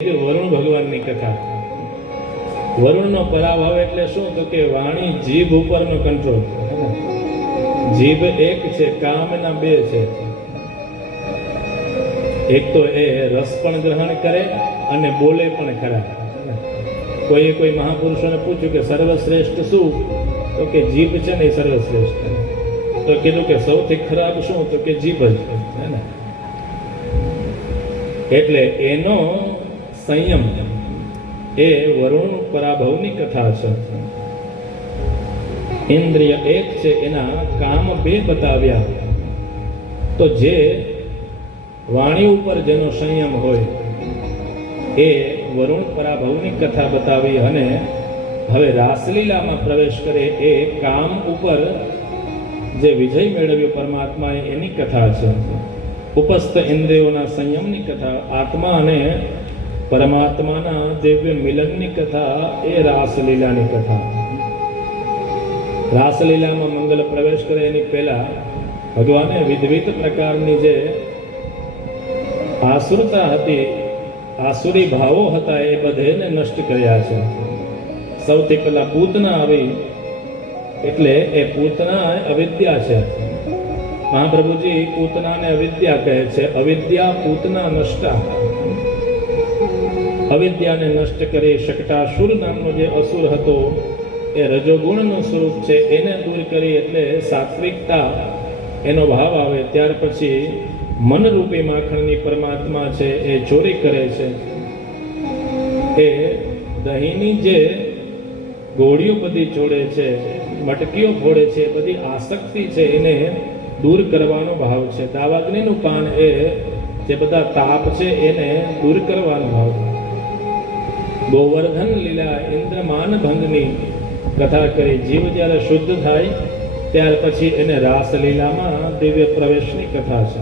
વરુણ ભગવાનની કથા. વરુણનો પરાભવ એટલે શું? તો કે વાણી જીભ ઉપરનો કંટ્રોલ. જીભ એક છે, કામના બે છે. એક તો એ રસ પણ ગ્રહણ કરે અને બોલે પણ ખરા. કોઈ મહાપુરુષોને પૂછ્યું કે સર્વશ્રેષ્ઠ શું? તો કે જીભ છે ને એ સર્વશ્રેષ્ઠ. તો કીધું કે સૌથી ખરાબ શું? તો કે જીભ જ. એટલે એનો સંયમ એ વરુણ પરાભવની કથા છે. ઇન્દ્રિય એક છે, એના કામ બે બતાવ્યા. તો જે વાણી ઉપર જેનો સંયમ હોય એ વરુણ પરાભવની કથા બતાવી. અને હવે રાસલીલામાં પ્રવેશ કરે એ કામ ઉપર જે વિજય મેળવ્યો પરમાત્માએ એની કથા છે. ઉપસ્થ ઇન્દ્રિયોના સંયમની કથા, આત્મા અને પરમાત્માના દિવ્ય મિલનની કથા એ રાસલીલાની કથા. રાસલીલામાં મંગલ પ્રવેશ કરે એની પહેલા ભગવાને વિવિધ પ્રકારની જે આસુરતા હતી, આસુરી ભાવો હતા, એ બધેને નષ્ટ કર્યા છે. સૌથી પહેલા પૂતના આવી, એટલે એ પૂતના અવિદ્યા છે. મહાપ્રભુજી પૂતનાને અવિદ્યા કહે છે. અવિદ્યા પૂતના નષ્ટા. અવિદ્યાને નષ્ટ કરી શકટાસુર નામનો જે અસુર હતો એ રજોગુણનું સ્વરૂપ છે, એને દૂર કરી એટલે સાત્વિકતા એનો ભાવ આવે. ત્યાર પછી મનરૂપી માખણની પરમાત્મા છે એ ચોરી કરે છે. એ દહીંની જે ગોળીઓ બધી છોડે છે, મટકીઓ ફોડે છે, બધી આસક્તિ છે એને દૂર કરવાનો ભાવ છે. દાવાગ્નિનું પાન એ જે બધા તાપ છે એને દૂર કરવાનો ભાવ. ગોવર્ધન લીલા ઇન્દ્રમાન ભંગની કથા કરી. જીવ જ્યારે શુદ્ધ થાય ત્યાર પછી એને રાસલીલામાં દિવ્ય પ્રવેશની કથા છે.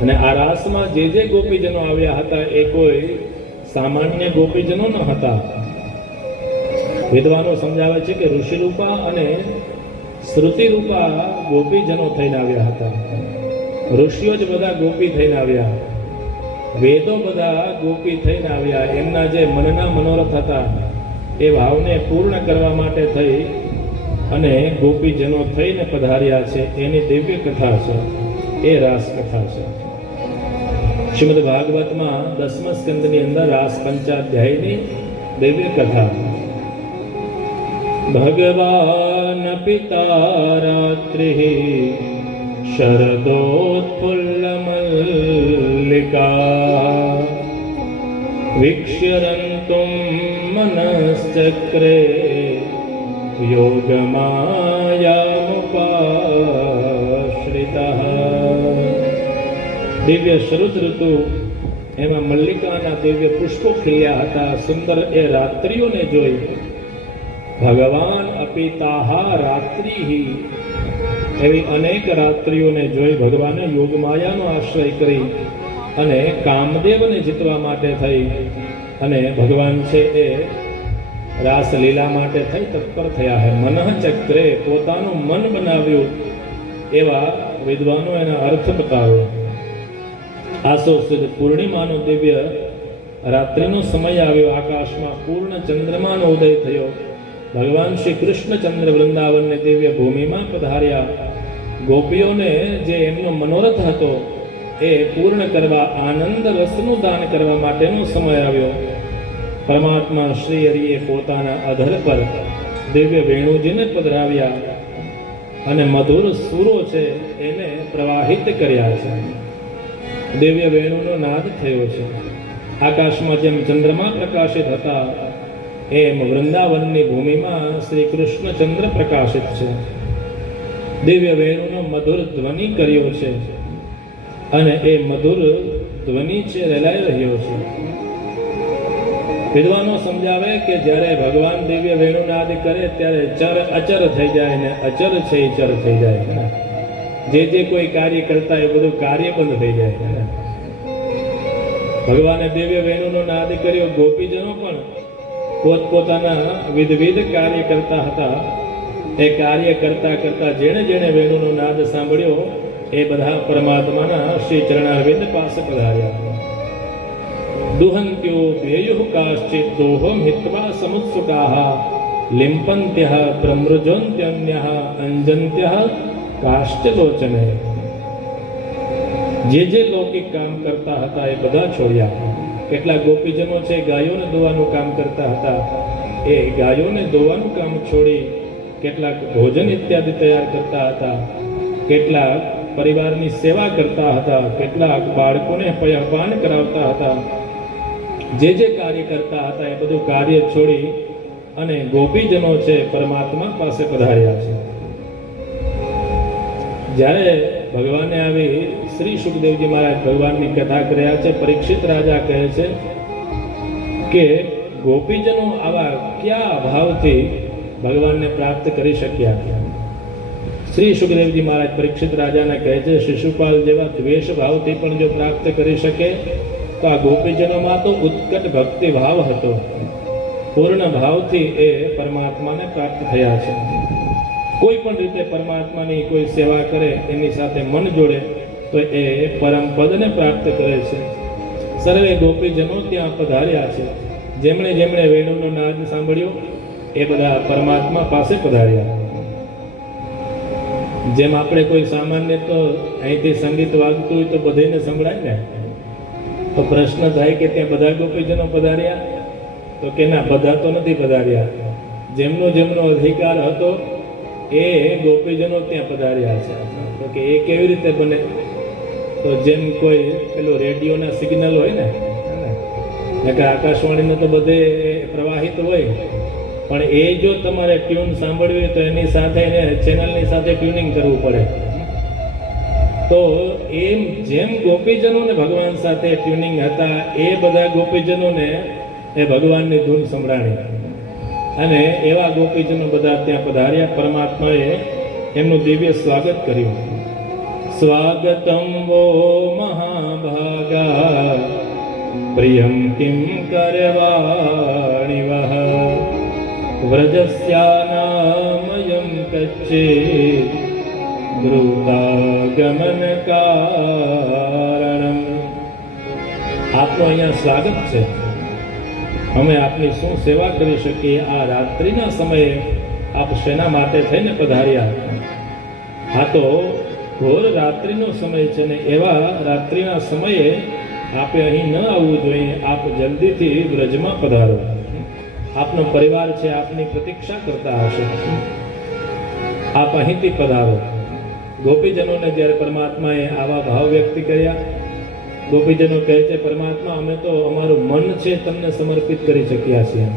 અને આ રાસમાં જે ગોપીજનો આવ્યા હતા એ કોઈ સામાન્ય ગોપીજનો ન હતા. વિદ્વાનો સમજાવે છે કે ઋષિરૂપા અને શ્રુતિરૂપા ગોપીજનો થઈને આવ્યા હતા. ઋષિઓ જ બધા ગોપી થઈને આવ્યા, વેદો બધા ગોપી થઈને આવ્યા. એમના જે મનના મનોરથ હતા એ ભાવને પૂર્ણ કરવા માટે થઈ અને ગોપીજનો થઈને પધાર્યા છે. એની દિવ્ય કથા છે, એ રાસ કથા છે. શ્રીમદ ભાગવતમાં 10મા સ્કંદની અંદર રાસ પંચાધ્યાયની દિવ્ય કથા. ભગવાન પિતા રાત્રિ શરદોત્ફુલ્લમલ્લિકા વિક્ષ્યરન્તુમ મનશ્ચક્રે યોગમાયામુપાશ્રિતઃ. દિવ્ય શરદ ઋતુ, એમાં મલ્લિકાના દિવ્ય પુષ્પો ખીલ્યા હતા. સુંદર એ રાત્રિઓને જોઈ ભગવાન અપિતાહા રાત્રિ, એવી અનેક રાત્રિઓને જોઈ ભગવાને યોગમાયાનો આશ્રય કરી અને કામદેવને જીતવા માટે થઈ અને ભગવાન છે એ રાસલીલા માટે થઈ તત્પર થયા છે. મનઃચક્રે, પોતાનું મન બનાવ્યું, એવા વિદ્વાનો એના અર્થ બતાવ્યો. આસો સુદ પૂર્ણિમાનો દિવ્ય રાત્રિનો સમય આવ્યો. આકાશમાં પૂર્ણ ચંદ્રમાનો ઉદય થયો. ભગવાન શ્રી કૃષ્ણચંદ્ર વૃંદાવનને દિવ્ય ભૂમિમાં પધાર્યા. ગોપીઓને જે એમનો મનોરથ હતો એ પૂર્ણ કરવા, આનંદ રસનું દાન કરવા માટેનો સમય આવ્યો. પરમાત્મા શ્રી હરિએ પોતાના અધર પર દિવ્ય વેણુજીને પધરાવ્યા અને મધુર સુરો છે એને પ્રવાહિત કર્યા છે. દિવ્ય વેણુનો નાદ થયો છે. આકાશમાં જેમ ચંદ્રમા પ્રકાશિત હતા એમ વૃંદાવનની ભૂમિમાં શ્રી કૃષ્ણચંદ્ર પ્રકાશિત છે. દિવ્ય વેણુનો મધુર ધ્વનિ કર્યો છે અને એ મધુર ધ્વનિ છે રેલાઈ રહ્યો છે. વિદ્વાનો સમજાવે કે જ્યારે ભગવાન દિવ્ય વેણુનાદ કરે ત્યારે ચર અચર થઈ જાય ને અચર છે એ ચર થઈ જાય. જે કોઈ કાર્ય કરતા એ બધું કાર્ય બંધ થઈ જાય. ભગવાને દિવ્ય વેણુનો નાદ કર્યો. ગોપીજનો પણ પોતપોતાના વિવિધ કાર્ય કરતા હતા. એ કાર્ય કરતા કરતા જેણે વેણુનો નાદ સાંભળ્યો એ બધા પરમાત્માના શ્રી ચરણારવિંદ પાસે પધાર્યા. दुहन्त्यो व्ययुः काश्चित् दोहं हित्वा समुत्सुकाः लिम्पन्त्यः प्रमृजन्त्यन्यः अंजन्त्यः काष्ठलोचने। જે લૌકિક કામ કરતા હતા એ બધા છોડ્યા. કેટલાક ગોપીજનો છે ગાયોને દોવાનું કામ કરતા હતા, એ ગાયોને દોવાનું કામ છોડી કેટલાક ભોજન ઇત્યાદિ તૈયાર કરતા હતા, કેટલાક પરિવારની સેવા કરતા હતા, કેટલાક બાળકોને પયપાન કરાવતા હતા. જે કાર્ય કરતા હતા એ બધું કાર્ય છોડી અને ગોપીજનો છે પરમાત્મા પાસે પધાર્યા છે. જ્યારે ભગવાને આવી શ્રી સુખદેવજી મહારાજ ભગવાનની કથા કર્યા છે. પરીક્ષિત રાજા કહે છે કે ગોપીજનો આવા કયા ભાવથી ભગવાનને પ્રાપ્ત કરી શક્યા. શ્રી સુખદેવજી મહારાજ પરીક્ષિત રાજાને કહે છે, શિશુપાલ જેવા દ્વેષ ભાવથી પણ જો પ્રાપ્ત કરી શકે તો આ ગોપીજનોમાં તો ઉત્કટ ભક્તિ ભાવ હતો. પૂર્ણ ભાવથી એ પરમાત્માને પ્રાપ્ત થયા છે. કોઈ પણ રીતે પરમાત્માની કોઈ સેવા કરે, એની સાથે મન જોડે તો એ પરમ પદને પ્રાપ્ત કરે છે. સર્વે ગોપીજનો ત્યાં પધાર્યા છે. જેમણે જેમણે વેણુનો નાદ સાંભળ્યો એ બધા પરમાત્મા પાસે પધાર્યા. જેમ આપણે કોઈ સામાન્ય તો અહીંથી સંગીત વાગતું હોય તો બધાને સંભળાય ને, તો પ્રશ્ન થાય કે ત્યાં બધા ગોપીજનો પધાર્યા? તો કે ના, બધા તો નથી પધાર્યા. જેમનો જેમનો અધિકાર હતો એ ગોપીજનો ત્યાં પધાર્યા છે. તો કે એ કેવી રીતે બને? તો જેમ કોઈ પેલું રેડિયોના સિગ્નલ હોય ને કે આકાશવાણીનો તો બધે પ્રવાહિત હોય, પણ એ જો તમારે ટ્યુન સાંભળવી હોય તો એની સાથે એને ચેનલની સાથે ટ્યુનિંગ કરવું પડે. તો એમ જેમ ગોપીજનોને ભગવાન સાથે ટ્યુનિંગ હતા, એ બધા ગોપીજનોને એ ભગવાનની ધૂન સંભળાણી અને એવા ગોપીજનો બધા ત્યાં પધાર્યા. પરમાત્માએ એમનું દિવ્ય સ્વાગત કર્યું. સ્વાગતમ વો મહાભાગા પ્રિયમ કિમ કરવાણિ વહ વ્રજસ્યાનામયં કચ્ચિત બ્રૂતાગમન કારણમ. આપનું અહીંયા સ્વાગત છે. અમે આપની શું સેવા કરી શકીએ? આ રાત્રિના સમયે આપ શેના માટે થઈને પધાર્યા? આ તો ઘોર રાત્રિનો સમય છે ને એવા રાત્રિના સમયે આપે અહીં ન આવવું જોઈએ. આપ જલ્દીથી વ્રજમાં પધારો. આપનો પરિવાર છે, આપની પ્રતીક્ષા કરતા હશે. આપ અહીંથી પધારો. ગોપીજનોને જ્યારે પરમાત્માએ આવા ભાવ વ્યક્ત કર્યા, ગોપીજનો કહે છે, પરમાત્મા અમે તો અમારું મન છે તમને સમર્પિત કરી શક્યા છીએ.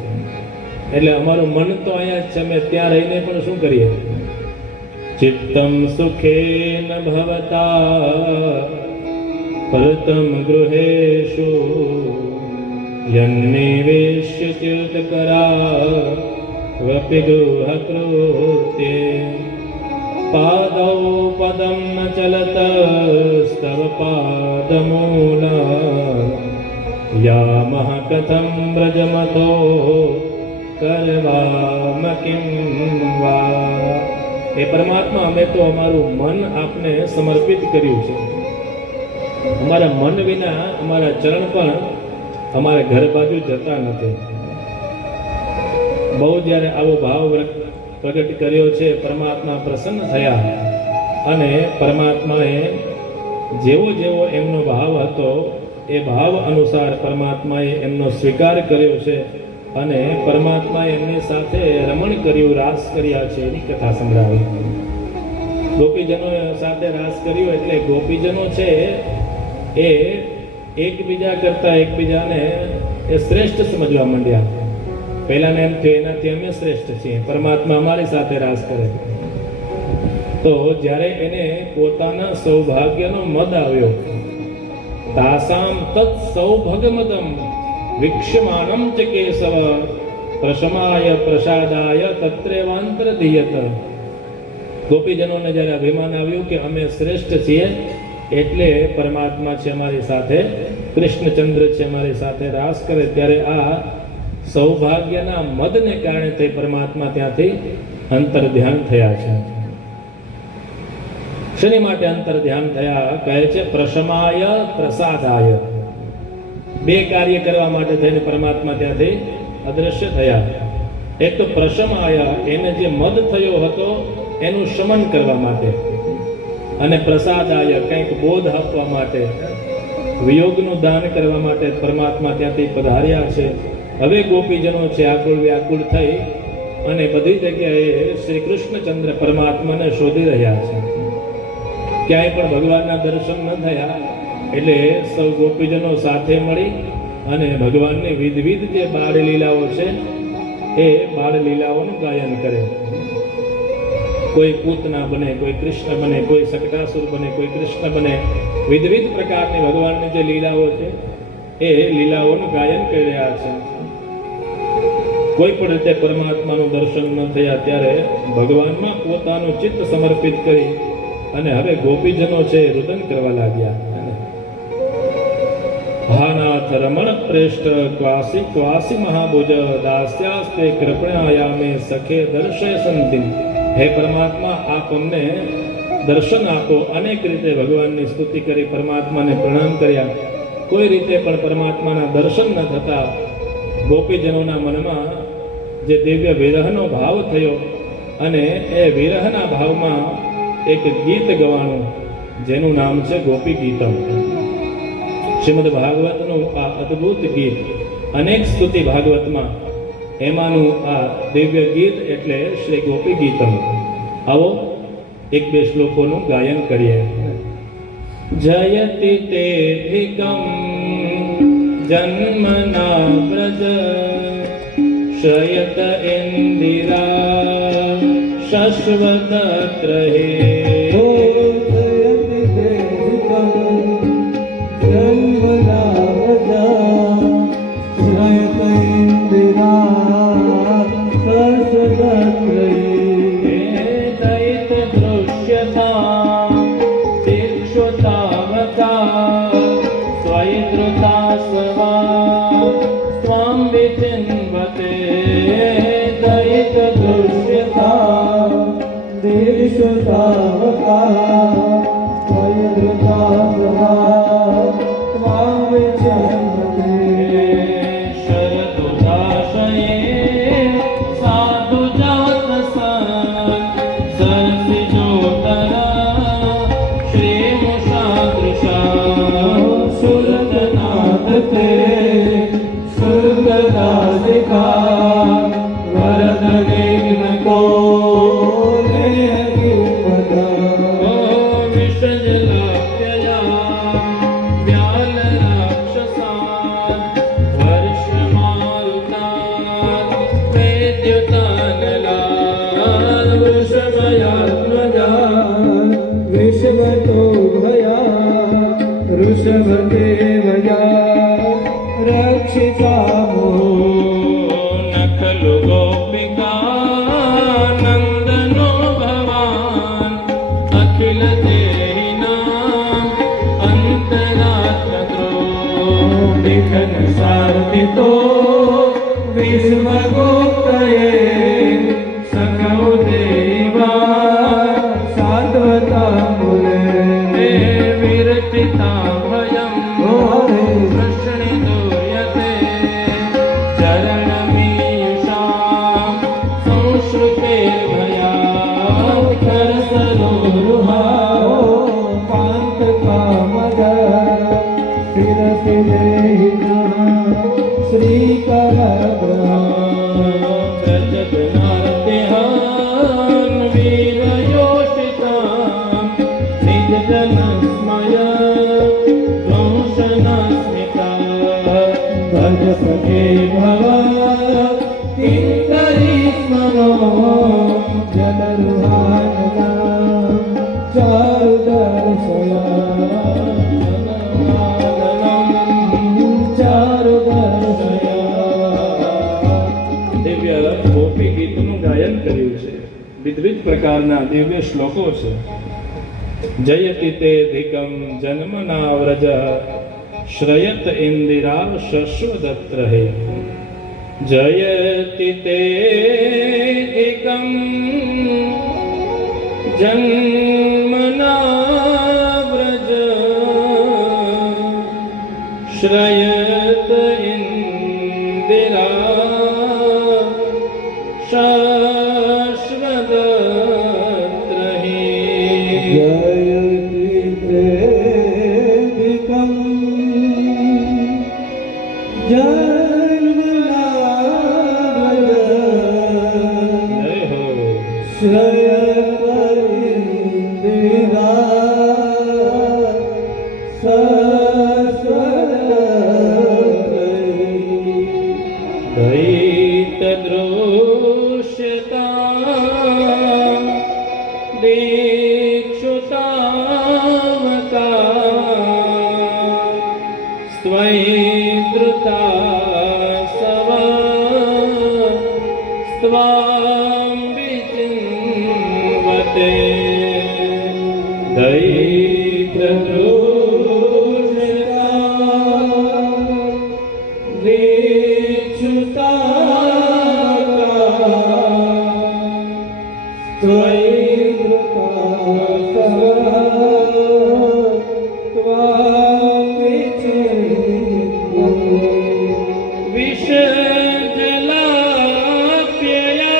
એટલે અમારું મન તો અહીંયા જ છે, અમે ત્યાં રહીને પણ શું કરીએ? ચિત્તમ સુખેન ભવતા પરતમ ગૃહેષુ યન્નિવેશ્ય ચિત્તકરા વપી ગૃહકૃત્યે પાદૌ પદમ ચલતસ્તવ પાદમૂલા યામઃ કથમ વ્રજમતો કરવામ કિં વા. એ પરમાત્મા અમે તો અમારું મન આપને સમર્પિત કર્યું છે. અમારા મન વિના અમારા ચરણ પણ અમારા ઘર બાજુ જતા નથી. બહુ જ્યારે આવો ભાવ પ્રગટ કર્યો છે, પરમાત્મા પ્રસન્ન થયા અને પરમાત્માએ જેવો જેવો એમનો ભાવ હતો એ ભાવ અનુસાર પરમાત્માએ એમનો સ્વીકાર કર્યો છે અને પરમાત્માએ એમની સાથે રમણ કર્યું, રાસ કર્યા છે. એની કથા સંભળાવી. ગોપીજનો સાથે રાસ કર્યો એટલે ગોપીજનો છે એ એકબીજા કરતા એકબીજાને એ શ્રેષ્ઠ સમજવા માંડ્યા. પહેલાને એમ થયું એનાથી અમે શ્રેષ્ઠ છીએ, પરમાત્મા અમારી સાથે રાસ કરે. તો જ્યારે એને પોતાના સૌભાગ્યનો મદ આવ્યો, તાસામ તત્ સૌભગમદમ વિક્ષમાણમ ચ કેશવ પ્રશમાય પ્રસાદાય તત્રેવાંતર દીયત. ગોપીજનોને જ્યારે અભિમાન આવ્યું કે અમે શ્રેષ્ઠ છીએ એટલે પરમાત્મા છે અમારી સાથે, કૃષ્ણચંદ્ર છે અમારી સાથે રાસ કરે, ત્યારે આ સૌભાગ્યના મદને કારણે તે પરમાત્મા ત્યાંથી અંતર ધ્યાન થયા છે. શેની માટે અંતર ધ્યાન થયા? કહે છે પ્રશમાય પ્રસાદાય. બે કાર્ય કરવા માટે થઈને પરમાત્મા ત્યાંથી અદ્રશ્ય થયા. એક તો પ્રશમાય, એને જે મદ થયો હતો એનું શમન કરવા માટે, અને પ્રસાદાય, કંઈક બોધ આપવા માટે, વિયોગનું દાન કરવા માટે પરમાત્મા ત્યાંથી પધાર્યા છે. હવે ગોપીજનો છે આકુળ વ્યાકુળ થઈ અને બધી જગ્યાએ શ્રી કૃષ્ણચંદ્ર પરમાત્માને શોધી રહ્યા છે. ક્યાંય પણ ભગવાનના દર્શન ન થયા એટલે સૌ ગોપીજનો સાથે મળી અને ભગવાનની વિધવિધ જે બાળ લીલાઓ છે એ બાળ લીલાઓનું ગાયન કરે. કોઈ પૂતના બને, કોઈ કૃષ્ણ બને, કોઈ શકટાસુર બને, કોઈ કૃષ્ણ બને. વિવિધ પ્રકારની ભગવાનની જે લીલાઓ છે એ લીલાઓનું ગાયન કરી રહ્યા છે. કોઈ પણ રીતે પરમાત્માનું દર્શન ન થયા ત્યારે ભગવાનમાં પોતાનું ચિત્ત સમર્પિત કરી અને હવે ગોપીજનો છે રુદન કરવા લાગ્યા. હાનાથ રમણ પ્રેષ્ઠ ક્વાસી ક્વાસી મહાભુજ દાસ્યાસ્તે કૃપણાયામે સખે દર્શય સંતિ. હે પરમાત્મા, આપ અમને દર્શન આપો. અનેક રીતે ભગવાનની સ્તુતિ કરી, પરમાત્માને પ્રણામ કર્યા. કોઈ રીતે પણ પરમાત્માના દર્શન ન થતા ગોપીજનોના મનમાં જે દિવ્ય વિરહનો ભાવ થયો અને એ વિરહના ભાવમાં એક ગીત ગવાણું જેનું નામ છે ગોપી ગીતમ. શ્રીમદ ભાગવતનું આ અદ્ભુત ગીત, અનેક સ્તુતિ ભાગવતમાં, એમાંનું આ દિવ્ય ગીત એટલે શ્રી ગોપી ગીતમ. આવો એક બે શ્લોકોનું ગાયન કરીએ. જયતિ તેધિકમ જન્મના વ્રજ શયત ઇન્દિરા શશ્વતત્રહે. વિવિધ પ્રકારના દિવ્ય શ્લોકો છે. જયતિ તે ધિકમ જન્મના વ્રજ શ્રયત ઇન્દિરા શશ્વદત્રહે. જયતિ તે ધિકમ જન્મના વ્રજ શ્રયત इंदिरा शाश्वत जयति त्रेधिकं जन्मनाभय श्रयत इंदिरा दयितदृश्यता दीक्षुतावका स्त्वयिद्रुता सवा स्त्वां विचिन्वते दयितदृश्यता दीक्षुता विषजलाप्यया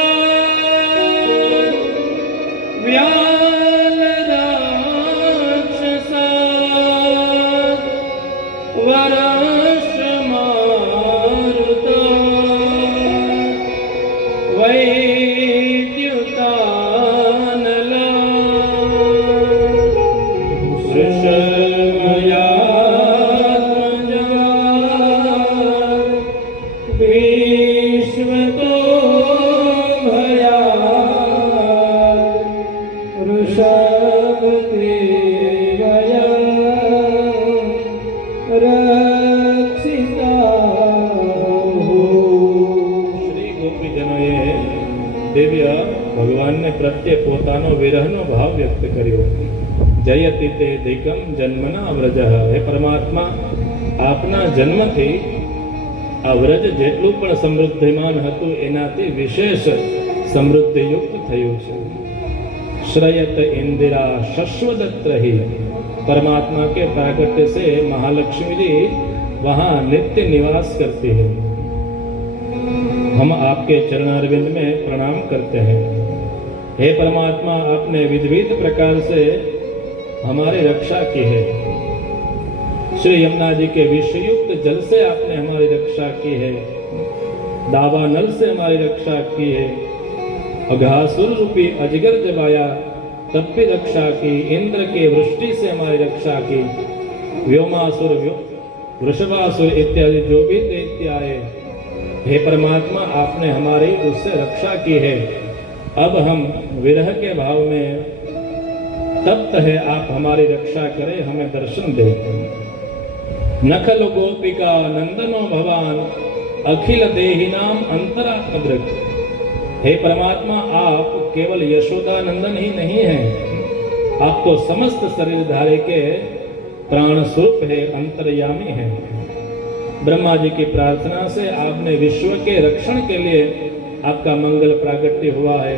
व्यालराक्षसा वरश्मारुता वैद्युतानला सृषमया विश्वतो भया वृषभते गया रक्षिता श्री गोपीजनोए दिव्य भगवान ने प्रत्ये પોતાનો વિરહનો ભાવ વ્યક્ત કર્યો જયતિ તે દિકમ જન્મના વ્રજ હે પરમાત્મા આપના જન્મથી આ વ્રજ જેટલું પણ સમૃદ્ધિમાન હતું એનાથી વિશેષ સમૃદ્ધિયુક્ત થયું છે श्रयत इंदिरा शश्वदत्त रही परमात्मा के प्राकट्य से महालक्ष्मी जी वहाँ नित्य निवास करती है। हम आपके चरणारविंद में प्रणाम करते हैं। हे परमात्मा आपने विविध प्रकार से हमारी रक्षा की है। श्री यमुना जी के विषयुक्त जल से आपने हमारी रक्षा की है, दावा नल से हमारी रक्षा की है, अघासुर रूपी अजगर जब आया तब भी रक्षा की, इंद्र के वृष्टि से हमारी रक्षा की, व्योमासुर वृषभासुर इत्यादि जो भी दैत्य आए, हे परमात्मा आपने हमारी उससे रक्षा की है। अब हम विरह के भाव में तप्त है, आप हमारी रक्षा करें, हमें दर्शन दे। नखल गोपिका नंदनो भवान अखिल देहिनाम अंतरात्मदृक्। हे परमात्मा आप केवल यशोदा नंदन ही नहीं हैं, आप तो समस्त शरीर धारे के प्राण स्वरूप है, अंतर्यामी हैं। ब्रह्मा जी की प्रार्थना से आपने विश्व के रक्षण के लिए आपका मंगल प्रागट्य हुआ है।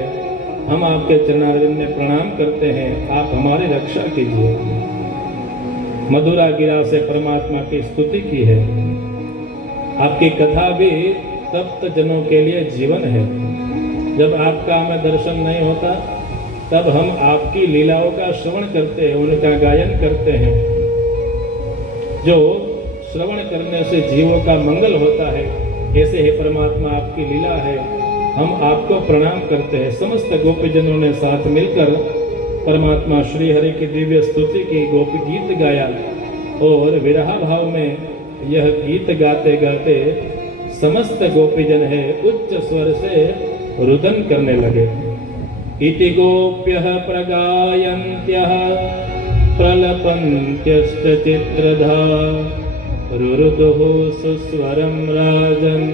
हम आपके चरणारविंद में प्रणाम करते हैं, आप हमारी रक्षा कीजिए। मधुरा गिरा से परमात्मा की स्तुति की है। आपकी कथा भी तप्त जनों के लिए जीवन है। जब आपका हमें दर्शन नहीं होता तब हम आपकी लीलाओं का श्रवण करते हैं, उनका गायन करते हैं। जो श्रवण करने से जीवों का मंगल होता है, ऐसे ही परमात्मा आपकी लीला है। हम आपको प्रणाम करते हैं। समस्त गोपीजनों ने साथ मिलकर परमात्मा श्री हरि की दिव्य स्तुति की, गोपी गीत गाया और विरह भाव में यह गीत गाते गाते समस्त गोपीजन है उच्च स्वर से रुदन करने लगे। इति गोप्यः प्रगायन्त्यः प्रलपन्त्यश्च चित्रधा रुरुदुः सुस्वरं राजन्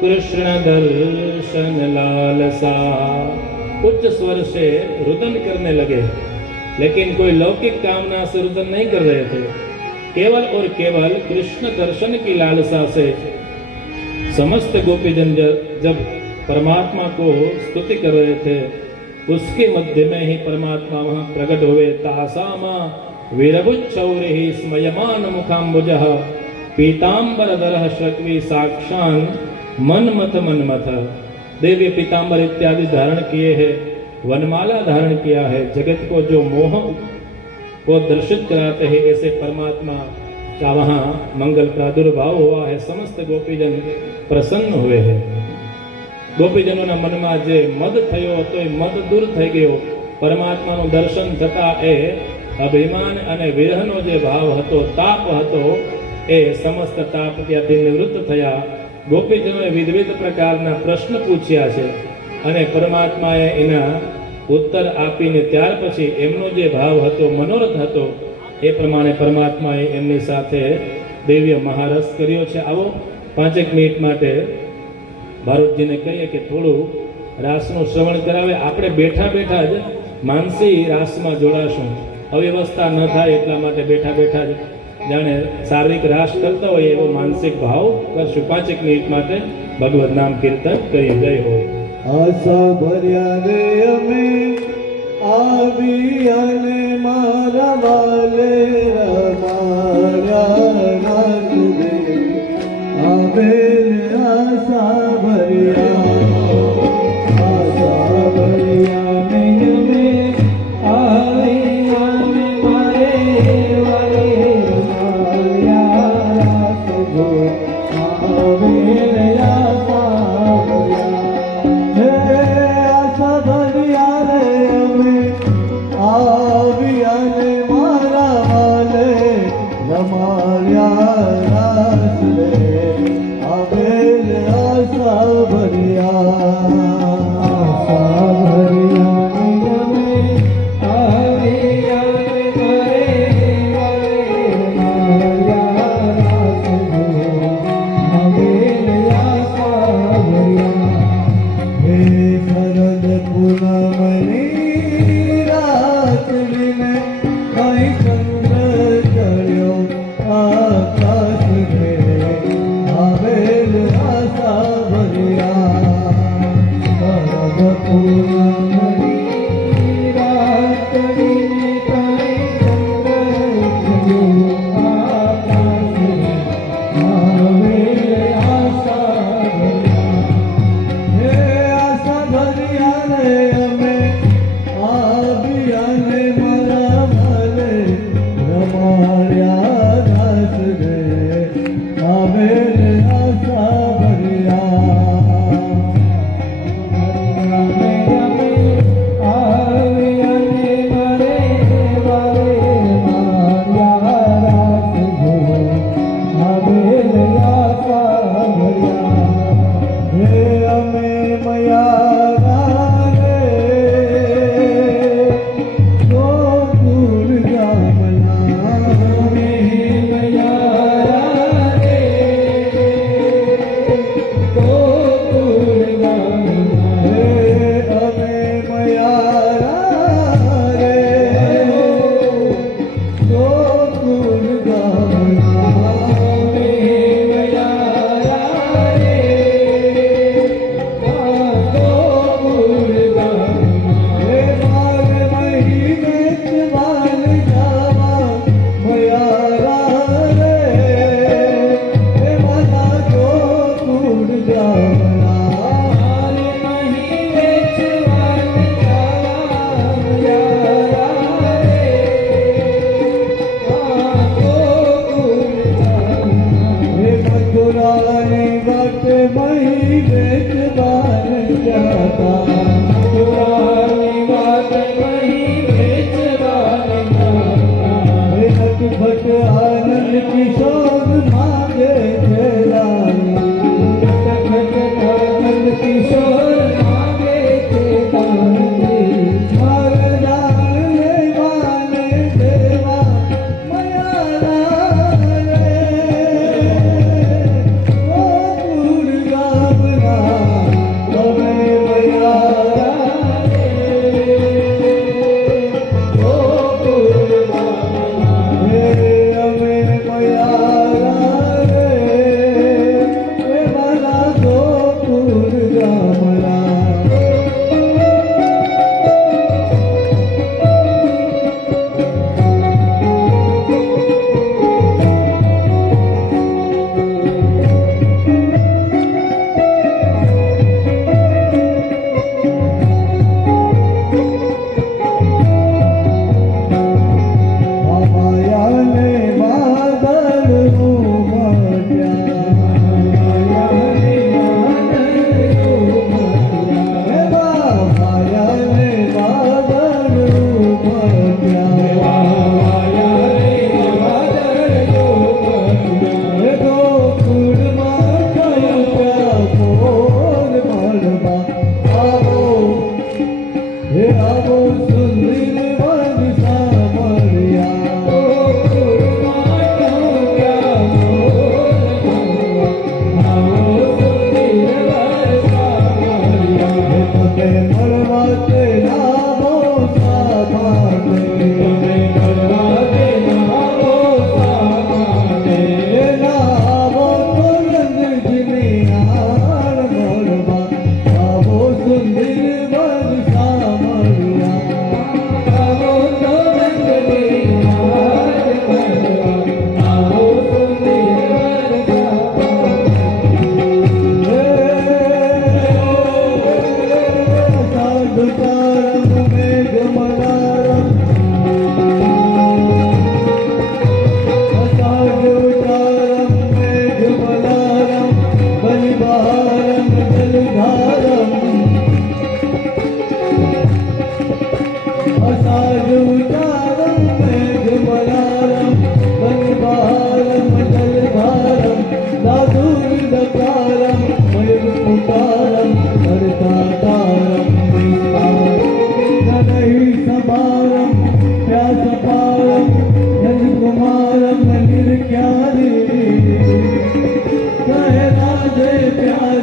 कृष्ण दर्शन लालसा। उच्च स्वर से रुदन करने लगे, लेकिन कोई लौकिक कामना से रुदन नहीं कर रहे थे, केवल और केवल कृष्ण दर्शन की लालसा से। समस्त गोपीजन जब परमात्मा को स्तुति कर रहे थे, उसके मध्य में ही परमात्मा वहां प्रकट हुए। तासामा वीरभुच्छौरिः स्मयमान मुखाम्बुजः पीताम्बरधरः शक्वी साक्षान् मन मथ दिव्य पीताम्बर इत्यादि धारण किए हैं, वनमाला धारण किया है, जगत को जो मोह को दर्शित कराते हैं, ऐसे परमात्मा का वहाँ मंगल प्रादुर्भाव हुआ है। समस्त गोपीजन प्रसन्न हुए हैं। ગોપીજનોના મનમાં જે મદ થયો હતો એ મદ દૂર થઈ ગયો. પરમાત્માનું દર્શન થતા એ અભિમાન અને વિરહનો જે ભાવ હતો, તાપ હતો, એ સમસ્ત તાપ ત્યાંથી નિવૃત્ત થયા. ગોપીજનોએ વિવિધ પ્રકારના પ્રશ્ન પૂછ્યા છે અને પરમાત્માએ એના ઉત્તર આપીને ત્યાર પછી એમનો જે ભાવ હતો, મનોરથ હતો, એ પ્રમાણે પરમાત્માએ એમની સાથે દિવ્ય મહારસ કર્યો છે. આવો 5 મિનિટ માટે ભારતજીને કહીએ કે થોડું રાસનું શ્રવણ કરાવે. આપણે બેઠા બેઠા જ માનસી રાસમાં જોડાશું. અવ્યવસ્થા ન થાય એટલા માટે બેઠા બેઠા જ જાણે શારીરિક રાસ કરતા હોય એવો માનસિક ભાવ કરશું. 5 મિનિટ માટે ભગવદ નામ કીર્તન કરી. જય હો. આશા ભર્યા રે અમે આવી અને મારા વાલે રમાયા રાત દે આવે આશા ભર્યા મેં અમે આવી અને મારે વાલે રમાયા રાત દે આવે આશા ભર્યા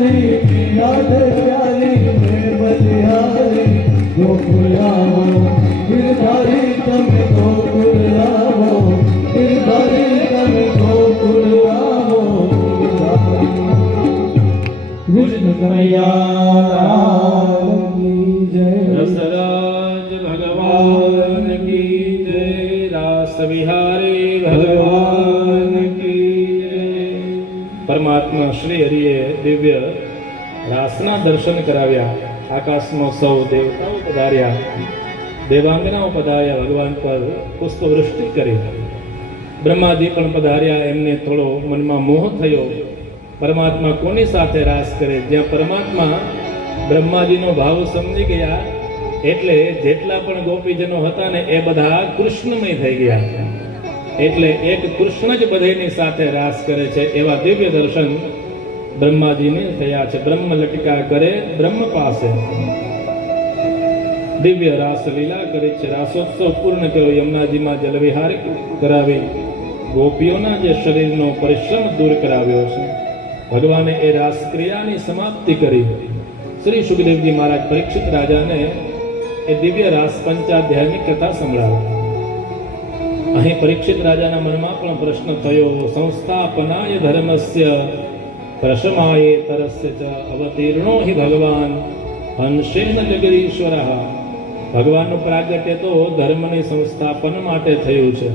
प्यारी याद प्यारी मैं बलिहारी गोकुल आवो गिरधारी तमे गोकुल आवो गिरधारी तमे गोकुल आवो कृष्ण कन्हैया की जय रसराज भगवान की जय रास विहारी भगवान की जय પરમાત્મા શ્રી હરિએ દિવ્ય રાસના દર્શન કરાવ્યા આકાશમાં સૌ દેવતાઓ પધાર્યા દેવાંગનાઓ પધાર્યા ભગવાન પર પુષ્પવૃષ્ટિ કરી બ્રહ્માજી પણ પધાર્યા એમને થોડો મનમાં મોહ થયો પરમાત્મા કોની સાથે રાસ કરે જ્યાં પરમાત્મા બ્રહ્માજીનો ભાવ સમજી ગયા એટલે જેટલા પણ ગોપીજનો હતા ને એ બધા કૃષ્ણમય થઈ ગયા એટલે એક કૃષ્ણ જ બધાની સાથે રાસ કરે છે એવા દિવ્ય દર્શન બ્રહ્માજીને થયા છે બ્રહ્મ લટકા કરે બ્રહ્મ પાસે દિવ્ય રાસ લીલા કરી છે રાસોત્સવ પૂર્ણ કર્યો યમુનાજીમાં જલવિહાર કરાવી ગોપીઓના જે શરીરનો પરિશ્રમ દૂર કરાવ્યો છે ભગવાને એ રાસક્રિયાની સમાપ્તિ કરી શ્રી સુખદેવજી મહારાજ પરીક્ષિત રાજાને એ દિવ્ય રાસ પંચાધ્યાયની કથા સંભળાવી અહીં પરીક્ષિત રાજાના મનમાં પણ પ્રશ્ન થયો સંસ્થાપનાય ધર્મસ્ય પ્રશમાય તરસ્ય ચ અવતીર્ણો હિ ભગવાન હંસેન જગદીશ્વર ભગવાનનું પ્રાગટ્ય તો ધર્મની સંસ્થાપન માટે થયું છે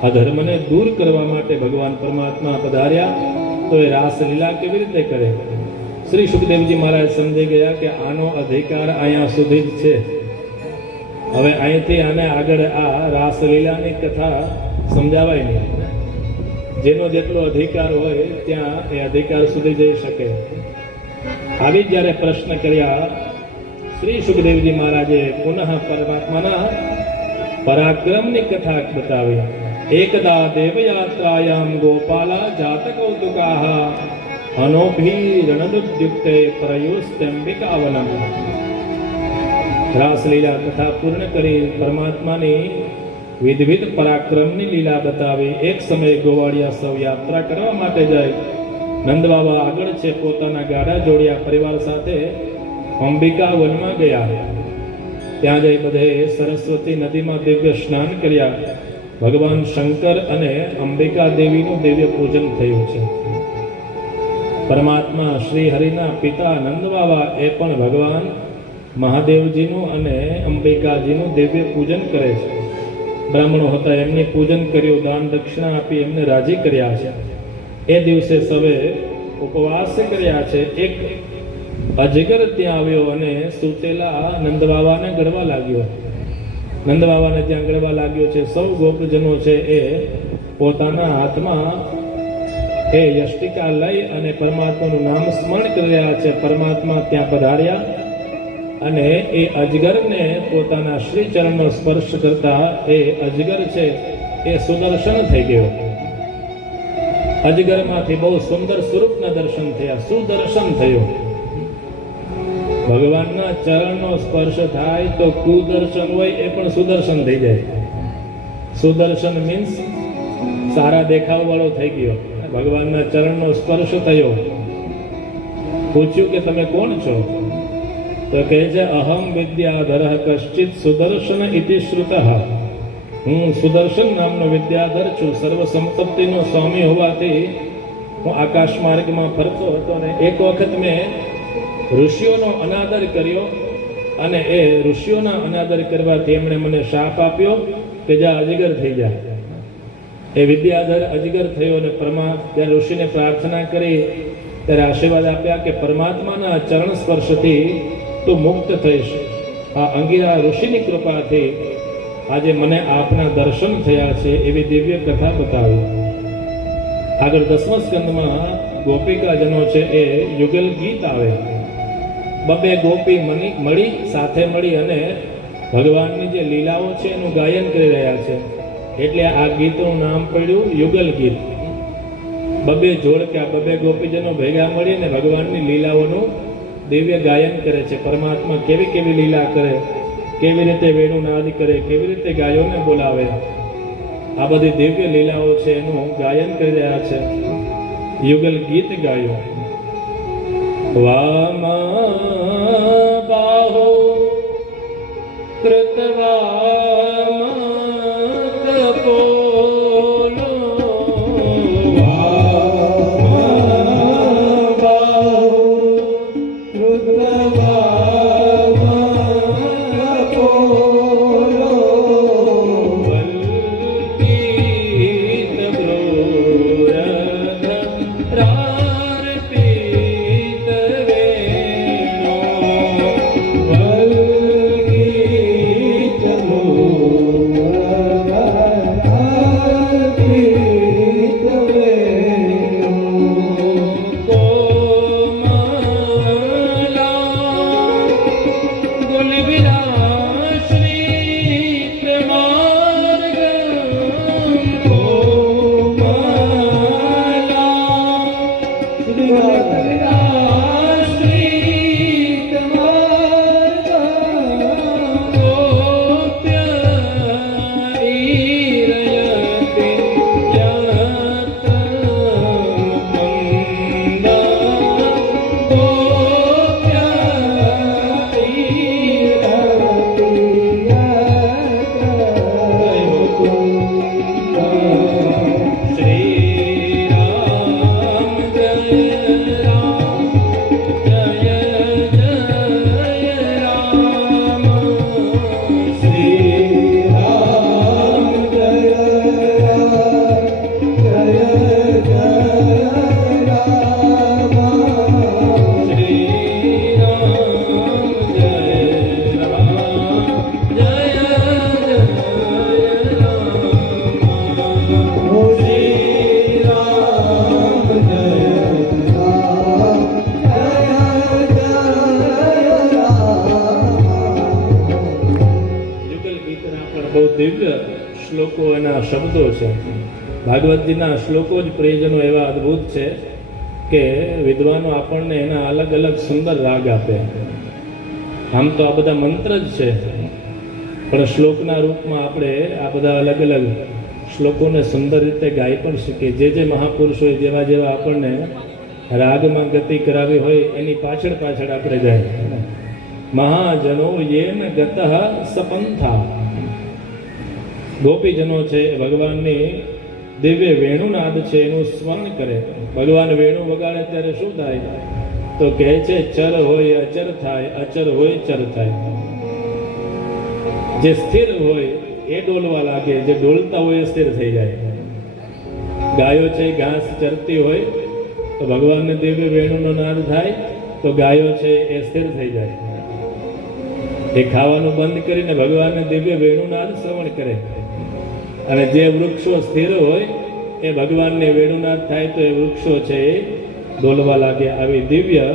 આ ધર્મને દૂર કરવા માટે ભગવાન પરમાત્મા પધાર્યા તો એ રાસલીલા કેવી રીતે કરે શ્રી સુખદેવજી મહારાજ સમજી ગયા કે આનો અધિકાર અહીંયા સુધી જ છે હવે અહીંથી આને આગળ આ રાસલીલાની કથા સમજાવાય નહીં જેનો જેટલો અધિકાર હોય ત્યાં એ અધિકાર સુધી જઈ શકે આવી જ્યારે પ્રશ્ન કર્યા શ્રી સુખદેવજી મહારાજે પુનઃ પરમાત્માના પરાક્રમની કથા બતાવી એકદા દેવયાત્રાયામ ગોપાલા જાત કૌતુકાહ અનોભી રણદુદ્યુક્તે પ્રયુસ્તંબિકાવનમ રાસલીલા કથા પૂર્ણ કરી પરમાત્માની વિધવિધ પરાક્રમની લીલા બતાવી એક સમયે ગોવાળિયા સૌ યાત્રા કરવા માટે જાય નંદબાબા આગળ છે પોતાના ગાડા જોડ્યા પરિવાર સાથે અંબિકા વનમાં ગયા ત્યાં જઈ બધે સરસ્વતી નદીમાં દિવ્ય સ્નાન કર્યા ભગવાન શંકર અને અંબિકા દેવીનું દિવ્ય પૂજન થયું છે પરમાત્મા શ્રી હરિના પિતા નંદબાબા એ પણ ભગવાન મહાદેવજીનું અને અંબિકાજીનું દિવ્ય પૂજન કરે છે બ્રાહ્મણો હતા એમને પૂજન કર્યું દાન દક્ષિણા આપી એમને રાજી કર્યા છે એ દિવસે સવે ઉપવાસ કર્યા છે એક અજગર ત્યાં આવ્યો અને સૂતેલા નંદબાબાને ગળવા લાગ્યો નંદબાબાને ત્યાં ગળવા લાગ્યો છે સૌ ગોપજનો છે એ પોતાના હાથમાં એ યષ્ટિકા લઈ અને પરમાત્માનું નામ સ્મરણ કરી રહ્યા છે પરમાત્મા ત્યાં પધાર્યા અને એ અજગરને પોતાના શ્રી ચરણનો સ્પર્શ કરતા એ અજગર છે એ સુદર્શન થઈ ગયો અજગરમાંથી બહુ સુંદર સ્વરૂપના દર્શન થયા સુદર્શન થયો ભગવાનના ચરણનો સ્પર્શ થાય તો કુદર્શન હોય એ પણ સુદર્શન થઈ જાય સુદર્શન મીન્સ સારા દેખાવ વાળો થઈ ગયો ભગવાનના ચરણનો સ્પર્શ થયો પૂછ્યું કે તમે કોણ છો તો કહે છે અહમ વિદ્યાધર કશ્ચિત સુદર્શન ઇતિ શ્રુતઃ હું સુદર્શન નામનો વિદ્યાધર છું સર્વ સંપત્તિનો સ્વામી હોવાથી હું આકાશ માર્ગમાં ફરતો હતો અને એક વખત મેં ઋષિઓનો અનાદર કર્યો અને એ ઋષિઓના અનાદર કરવાથી એમણે મને શાપ આપ્યો કે જા અજગર થઈ જાય એ વિદ્યાધર અજગર થયો અને ત્યારે ઋષિને પ્રાર્થના કરી ત્યારે આશીર્વાદ આપ્યા કે પરમાત્માના ચરણ સ્પર્શથી તું મુક્ત થઈશ આ અંગીરા ઋષિની કૃપાથી આજે મને આપના દર્શન થયા છે એવી દિવ્ય કથા બતાવી આગળ 10મા સ્કંદમાં ગોપિકાજનો છે એ યુગલ ગીત આવે બબે ગોપી મળી સાથે મળી અને ભગવાનની જે લીલાઓ છે એનું ગાયન કરી રહ્યા છે એટલે આ ગીતનું નામ પડ્યું યુગલ ગીત બબે જોડકા બબે ગોપીજનો ભેગા મળી અને ભગવાનની લીલાઓનું દિવ્ય ગાયન કરે છે પરમાત્મા કેવી કેવી લીલા કરે કેવી રીતે વેણુ નાદ કરે કેવી રીતે ગાયોને બોલાવે આ બધી દિવ્ય લીલાઓ છે એનું ગાયન કરી રહ્યા છે યુગલ ગીત ગાયો વામા બાહો કૃતવામા કપોલો વામા બાહુ કૃતવામા કપોલો વલ્કિત બ્રોરધ રાર્પિત વેણો વલ્કિત મોરધાર્પિત વેણુ કોમલા ગુલવિલાશ્રિત માર્ગમ કોમલા શ્રીવાસવિલાશ્રિત માર્ગમ ગોપ્ય ઈરયતિ યતમુકુંદ ગોપ્ય શ્રી રામ જય રામ જય જય રામ શ્રી રામ જય રામ જય જય રામ શ્રી રામ જય રામ જય જય રામ ઓ શ્રી રામ જય રામ જય જય રામ યુગલ ગીતના પણ બહુ દિવ્ય શ્લોકો એના શબ્દો છે. ભાગવતજીના શ્લોકો જ પ્રિયજનો એવા અદ્ભુત છે કે વિદ્વાનો આપણને એના અલગ અલગ સુંદર રાગ આપે. આમ તો આ બધા મંત્ર જ છે, પણ શ્લોકના રૂપમાં આપણે આ બધા અલગ અલગ શ્લોકોને સુંદર રીતે ગાઈ પણ શકીએ. જે મહાપુરુષોએ જેવા જેવા આપણને રાગમાં ગતિ કરાવી હોય એની પાછળ પાછળ આપણે જાય. મહાજનો યેન ગતઃ સપંથા. ગોપીજનો છે એ ભગવાનની દિવ્ય વેણુનાદ છે એનું સ્મરણ કરે. ભગવાન વેણુ વગાડે ત્યારે શું થાય? તો કહે છે ચર હોય અચર થાય, અચર હોય ચર થાય. જે સ્થિર હોય એ ડોલવા લાગે, જે ડોલતા હોય એ સ્થિર થઈ જાય. ગાયો છે ઘાસ ચરતી હોય તો ભગવાનને દિવ્ય વેણુનો નાદ થાય તો ગાયો છે એ સ્થિર થઈ જાય. એ ખાવાનું બંધ કરીને ભગવાનને દિવ્ય વેણુનાદ શ્રવણ કરે. અને જે વૃક્ષો સ્થિર હોય એ ભગવાનને વેણુનાદ થાય તો એ વૃક્ષો છે એ ડોલવા લાગે. આવી દિવ્ય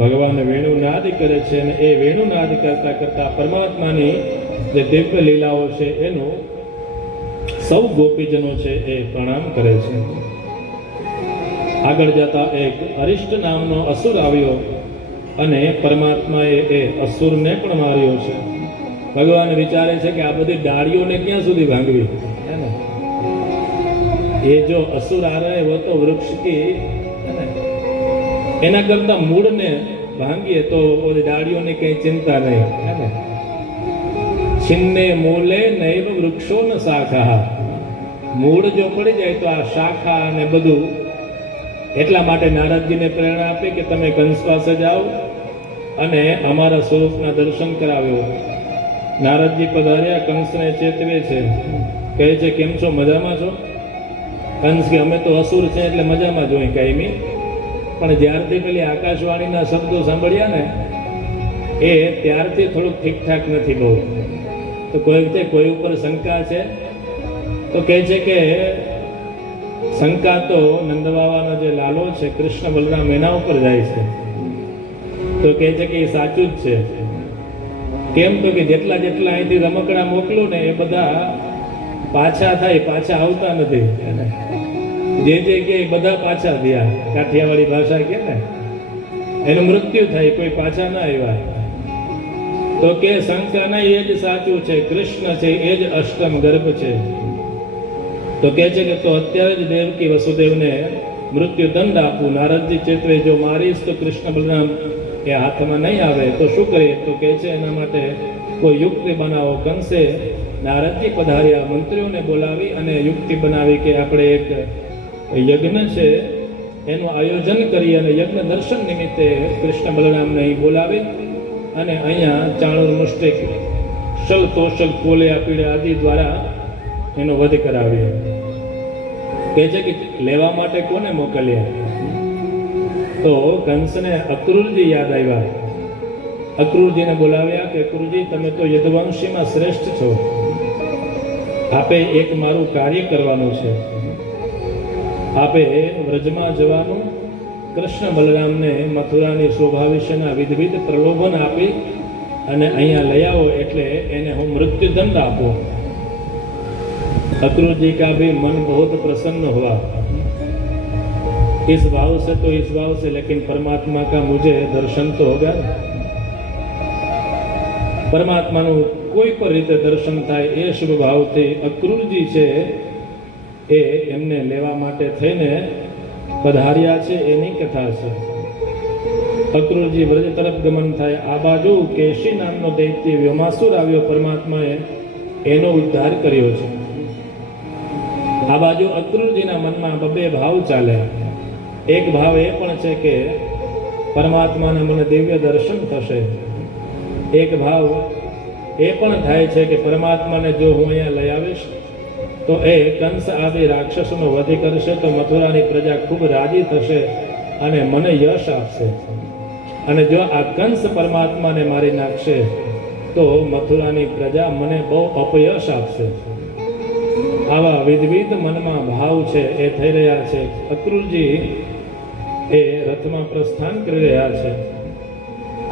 ભગવાન વેણુનાદ કરે છે અને એ વેણુનાદ કરતા કરતા પરમાત્માની જે દિવ્ય લીલાઓ છે એનું સૌ ગોપીજનો છે એ પ્રણામ કરે છે. આગળ જતા એક અરિષ્ટ નામનો અસુર આવ્યો અને પરમાત્માએ એ અસુરને પણ માર્યો છે. ભગવાન વિચારે છે કે આ બધી ડાળીઓને ક્યાં સુધી ભાંગવી, હે ને? એ જો અસુર આ રહે वो तो वृक्ष की, એના કરતા મૂળને ભાંગીએ તો ઓલી ડાળીઓની કઈ ચિંતા નહીં, હે ને? છિન્ને મૂલે નૈવ વૃક્ષો ન શાખા. મૂળ જો પડી જાય તો આ શાખા અને બધું. એટલા માટે નારદજીને પ્રેરણા આપી કે તમે કંસ પાસે જાઓ અને અમારા સ્વરૂપના દર્શન કરાવ્યો. નારદજી પધાર્યા, કંસને ચેતવે છે, કહે છે કેમ છો, મજામાં છો? કંસ કે અમે તો અસુર છે એટલે મજામાં જ હોય કાયમી, પણ જ્યારથી પેલી આકાશવાણીના શબ્દો સાંભળ્યા ને એ ત્યારથી થોડુંક ઠીકઠાક નથી બહુ. તો કોઈ ઉપર શંકા છે? તો કહે છે કે શંકા તો નંદબાવાનો જે લાલો છે કૃષ્ણ બલરામ એના ઉપર જાય છે. તો કહે છે કે એ સાચું જ છે. કેમ? તો કે જેટલા જેટલા અહીંથી રમકડા મોકલું ને એ બધા પાછા થાય, પાછા આવતા નથી. જે કે એ બધા પાછા થયા, કાઠિયાવાડી ભાષા કે ને, એનું મૃત્યુ થાય, કોઈ પાછા ના આવ્યા. તો કે શંકા નહીં, એ જ સાચું છે, કૃષ્ણ છે એ જ અષ્ટમ ગર્ભ છે. તો કહે છે કે તો અત્યારે જ દેવકી વસુદેવને મૃત્યુ દંડ આપું. નારદજી ચેતવે, જો મારીશ તો કૃષ્ણ બલરામ એ હાથમાં નહીં આવે તો શું કરીએ? તો કહે છે એના માટે કોઈ યુક્તિ બનાવો. કંસે નારદજી પધાર્યા, મંત્રીઓને બોલાવી અને યુક્તિ બનાવી કે આપણે એક યજ્ઞ છે એનું આયોજન કરી અને યજ્ઞ દર્શન નિમિત્તે કૃષ્ણ બલરામને અહીં બોલાવી અને અહીંયા ચાણુર મુષ્ટિક શલ તોષક કોલિયા પીડા આદિ દ્વારા એનો વધ કરાવ્યો. કહે છે કે લેવા માટે કોને મોકલ્યા? તો કંસને અક્રૂરજી યાદ આવ્યા. અક્રૂરજીને બોલાવ્યા કે અક્રૂરજી, તમે તો યદુવંશીમાં શ્રેષ્ઠ છો, આપે એક મારું કાર્ય કરવાનું છે. આપે વ્રજમાં જવાનું, કૃષ્ણ બલરામને મથુરાની શોભા વિશેના વિવિધ પ્રલોભન આપી અને અહીંયા લઈ આવો, એટલે એને હું મૃત્યુદંડ આપું. अक्रूर जी का भी मन बहुत प्रसन्न हुआ. इस भाव से तो इस भाव से, लेकिन परमात्मा का मुझे दर्शन तो होगा. પરમાત્માનું કોઈ પણ રીતે દર્શન થાય એ શુભ ભાવથી અક્રૂરજી છે એ એમને લેવા માટે થઈને પધાર્યા છે. એની કથા છે. અક્રૂરજી વ્રજ તરફ ગમન થાય. આ બાજુ કેશી નામનો દૈત્ય વ્યોમાસુર આવ્યો. પરમાત્માએ એનો ઉદ્ધાર કર્યો છે. આ બાજુ અક્રૂરજીના મનમાં બબે ભાવ ચાલે. એક ભાવ એ પણ છે કે પરમાત્માના મને દિવ્ય દર્શન થશે. એક ભાવ એ પણ થાય છે કે પરમાત્માને જો હું અહીંયા લઈ આવીશ તો એ કંસ આદિ રાક્ષસોનો વધ કરશે તો મથુરાની પ્રજા ખૂબ રાજી થશે અને મને યશ આપશે. અને જો આ કંસ પરમાત્માને મારી નાખશે તો મથુરાની પ્રજા મને બહુ અપયશ આપશે. આવા વિવિધ મનમાં ભાવ છે એ થઈ રહ્યા છે. અક્રૂરજી એ રથમાં પ્રસ્થાન કરી રહ્યા છે.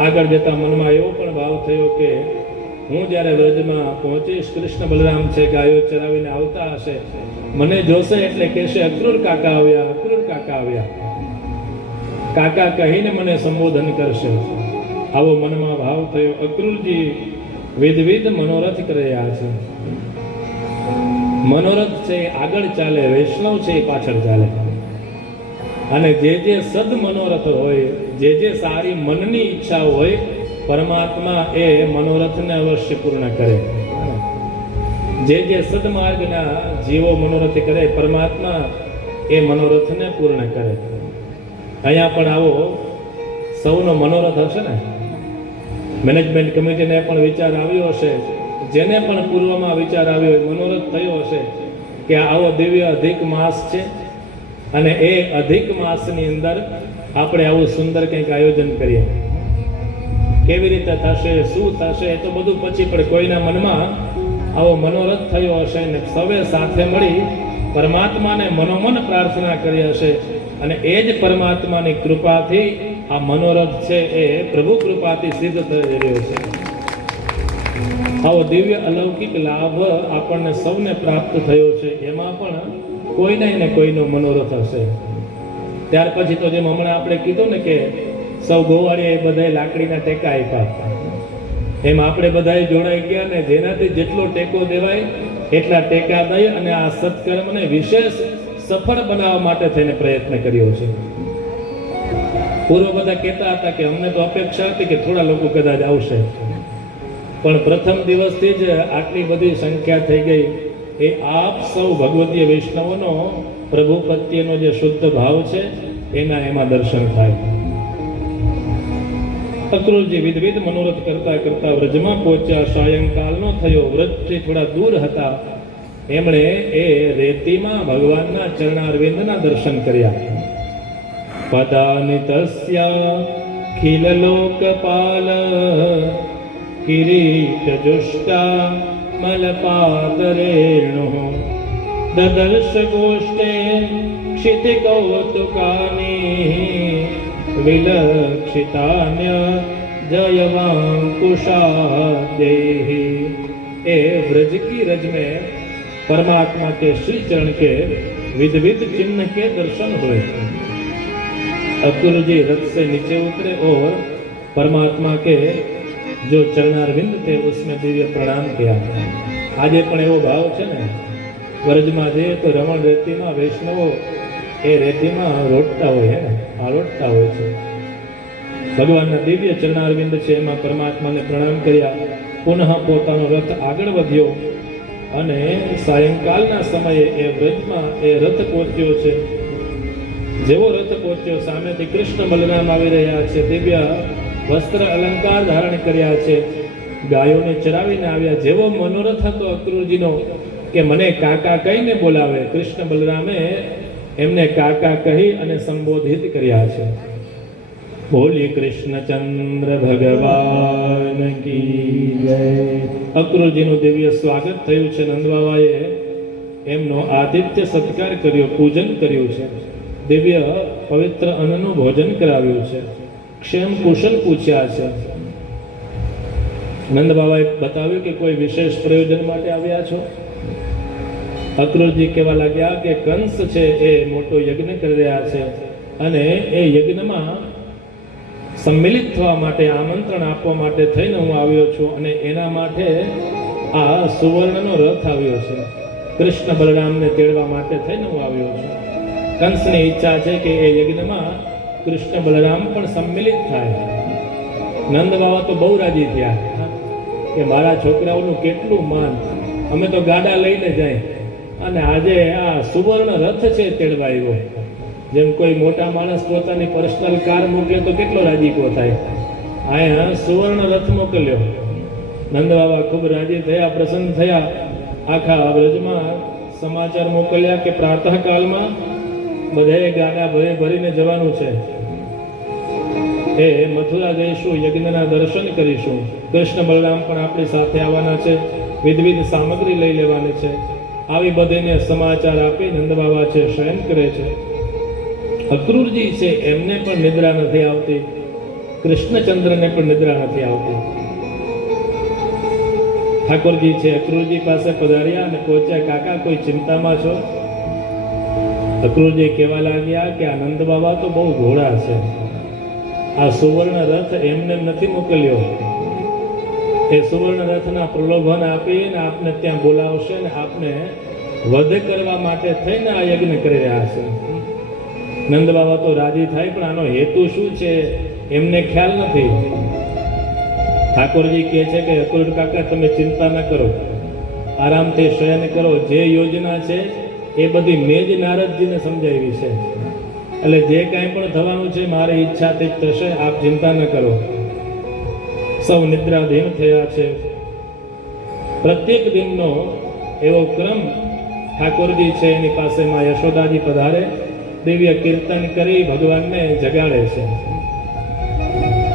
આગળ જતા મનમાં એવો પણ ભાવ થયો કે હું જ્યારે વ્રજમાં પહોંચીશ, કૃષ્ણ બલરામ છે ગાયો ચરાવીને આવતા હશે, મને જોશે એટલે કહેશે અક્રૂર કાકા આવ્યા, અક્રૂર કાકા આવ્યા. કાકા કહીને મને સંબોધન કરશે. આવો મનમાં ભાવ થયો. અક્રૂરજી વિવિધ મનોરથ કરી રહ્યા છે. મનોરથ છે એ આગળ ચાલે, વૈષ્ણવ છે એ પાછળ ચાલે. અને જે સદ મનોરથ હોય, જે સારી મનની ઈચ્છા હોય, પરમાત્મા એ મનોરથને અવશ્ય પૂર્ણ કરે. જે સદમાર્ગના જીવો મનોરથ કરે, પરમાત્મા એ મનોરથને પૂર્ણ કરે. અહીંયા પણ આવો સૌનો મનોરથ હશે ને. મેનેજમેન્ટ કમિટીને પણ વિચાર આવ્યો હશે, જેને પણ પૂર્વમાં વિચાર આવ્યો હોય, મનોરથ થયો હશે કે આવો દિવ્ય અધિક માસ છે અને એ અધિક માસની અંદર આપણે આવું સુંદર કંઈક આયોજન કરીએ. કેવી રીતે થશે, શું થશે એ તો બધું પછી, પણ કોઈના મનમાં આવો મનોરથ થયો હશે ને સૌએ સાથે મળી પરમાત્માને મનોમન પ્રાર્થના કરી હશે અને એ જ પરમાત્માની કૃપાથી આ મનોરથ છે એ પ્રભુ કૃપાથી સિદ્ધ થઈ રહ્યો છે. આવો દિવ્ય અલૌકિક લાભ આપણને સૌને પ્રાપ્ત થયો છે. એમાં પણ કોઈને ને કોઈનો મનોરથ હશે. ત્યાર પછી તો જેમ હમણાં આપણે કીધું ને કે સૌ ગોવાળીએ બધાએ લાકડીના ટેકા આપ્યા, એમ આપણે બધાએ જોડાઈ ગયા ને જેનાથી જેટલો ટેકો દેવાય એટલા ટેકા દઈ અને આ સત્કર્મને વિશેષ સફળ બનાવવા માટે થઈને પ્રયત્ન કર્યો છે. પૂર્વ બધા કહેતા હતા કે અમને તો અપેક્ષા હતી કે થોડા લોકો કદાચ આવશે, પણ પ્રથમ દિવસથી જ આટલી બધી સંખ્યા થઈ ગઈ. એ આપ સૌ ભગવતીય વૈષ્ણવોનો પ્રભુ પ્રત્યેનો જે શુદ્ધ ભાવ છે એમાં દર્શન થાય. અક્રૂરજી વિવિધ મનોરથ કરતા કરતા વ્રજમાં પહોંચ્યા. સાયંકાલનો થયો. વ્રજથી થોડા દૂર હતા. એમણે એ રેતીમાં ભગવાનના ચરણારવિંદના દર્શન કર્યા. પદાનિ તસ્યા ખિલ લોકપાલ કિરીટ જુષ્ટા મલપાદરેણુ દદર્શ ગોષ્ઠે ક્ષિતિ કૌતુકાની વિલક્ષિતાન્ય जयवांकुशादेहि। ए व्रज की रज में परमात्मा के श्री चरण के विविध चिन्ह के दर्शन हुए। अक्रूर जी रथ से नीचे उतरे और परमात्मा के जो चरणारविंद थे उसमें दिव्य प्रणाम किया। आजे पण एवो भाव छे ने, व्रज में जे तो रमण रेती में वैष्णवो એ રેતીમાં રોટતા હોય હે આરોટતા હોય છે. ભગવાનના દિવ્ય ચરણારવિંદ છે, એમાં પરમાત્માને પ્રણામ કર્યા, પુનઃ પોતાનો રથ આગળ વધ્યો અને સાયંકાલના સમયે એ વ્રજમાં એ રથ પહોંચ્યો છે. જેવો રથ પહોંચ્યો, સામેથી કૃષ્ણ બલરામ આવી રહ્યા છે, દિવ્ય વસ્ત્ર અલંકાર ધારણ કર્યા છે, ગાયોને ચરાવીને આવ્યા. જેવો મનોરથ હતો અક્રૂરજીનો કે મને કાકા કહીને બોલાવે, કૃષ્ણ બલરામે એમને કાકા કહી અને સંબોધિત કર્યા છે. બોલી કૃષ્ણચંદ્ર ભગવાન કી જય. અક્રૂરજીનું દિવ્ય સ્વાગત થયું છે. નંદબાવાએ એમનો આતિથ્ય સત્કાર કર્યો, પૂજન કર્યું છે, દિવ્ય પવિત્ર અન્નનું ભોજન કરાવ્યું છે, ક્ષેમ કુશલ પૂછ્યા છે. નંદબાવાએ બતાવ્યું કે કોઈ વિશેષ પ્રયોજન માટે આવ્યા છો? અક્રૂરજી કહેવા લાગ્યા કે કંસ છે એ મોટો યજ્ઞ કરી રહ્યા છે અને એ યજ્ઞમાં સંમિલિત થવા માટે, આમંત્રણ આપવા માટે થઈને હું આવ્યો છું અને એના માટે આ સુવર્ણનો રથ આવ્યો છે. કૃષ્ણ બલરામને તેડવા માટે થઈને હું આવ્યો છું. કંસની ઈચ્છા છે કે એ યજ્ઞમાં કૃષ્ણ બલરામ પણ સંમિલિત થાય. નંદ બાવા તો બહુ રાજી થયા કે મારા છોકરાઓનું કેટલું માન, અમે તો ગાડા લઈને જાય અને આજે આ સુવર્ણ રથ છે તેડવા આવ્યો. જેમ કોઈ મોટા માણસ પોતાની પર્સનલ કાર મૂકે તો કેટલો રાજીપો થાય, અહીંયા સુવર્ણ રથ મોકલ્યો. નંદ બાબા ખૂબ રાજી થયા, પ્રસન્ન થયા. આખા વ્રજમાં સમાચાર મોકલ્યા કે પ્રાતઃકાલમાં બધાએ ગાડા ભરીને જવાનું છે. એ મથુરા જઈશું, યજ્ઞના દર્શન કરીશું. કૃષ્ણ બલરામ પણ આપણી સાથે આવવાના છે, વિવિધ સામગ્રી લઈ લેવાની છે. આવી બધીને સમાચાર આપી નંદ બાબા છે શયન કરે છે. અક્રૂરજી છે એમને પણ નિદ્રા નથી આવતી, કૃષ્ણચંદ્રને પણ નિદ્રા નથી આવતી. ઠાકોરજી છે અક્રૂરજી પાસે પધાર્યા અને પહોંચ્યા, કાકા કોઈ ચિંતામાં છો? અક્રૂરજી કહેવા લાગ્યા કે આ નંદ બાબા તો બહુ ઘોડા છે, આ સુવર્ણ રથ એમને નથી મોકલ્યો, એ સુવર્ણ રથના પ્રલોભન આપીને આપને ત્યાં બોલાવશે અને આપને વધ કરવા માટે થઈને આ યજ્ઞ કરી રહ્યા છે. નંદ બાબા તો રાજી થાય, પણ આનો હેતુ શું છે એમને ખ્યાલ નથી. ઠાકોરજી કહે છે કે અક્રૂર કાકા તમે ચિંતા ન કરો, આરામથી શયન કરો. જે યોજના છે એ બધી મેં જ નારદજીને સમજાવી છે, એટલે જે કાંઈ પણ થવાનું છે મારી ઈચ્છાથી જ થશે, આપ ચિંતા ન કરો. સૌ નિદ્રાધીન થયા છે. પ્રત્યેક દિનનો એવો ક્રમ ઠાકોરજી છે એની પાસે માં યશોદાજી પધારે, દિવ્ય કીર્તન કરી ભગવાનને જગાડે છે.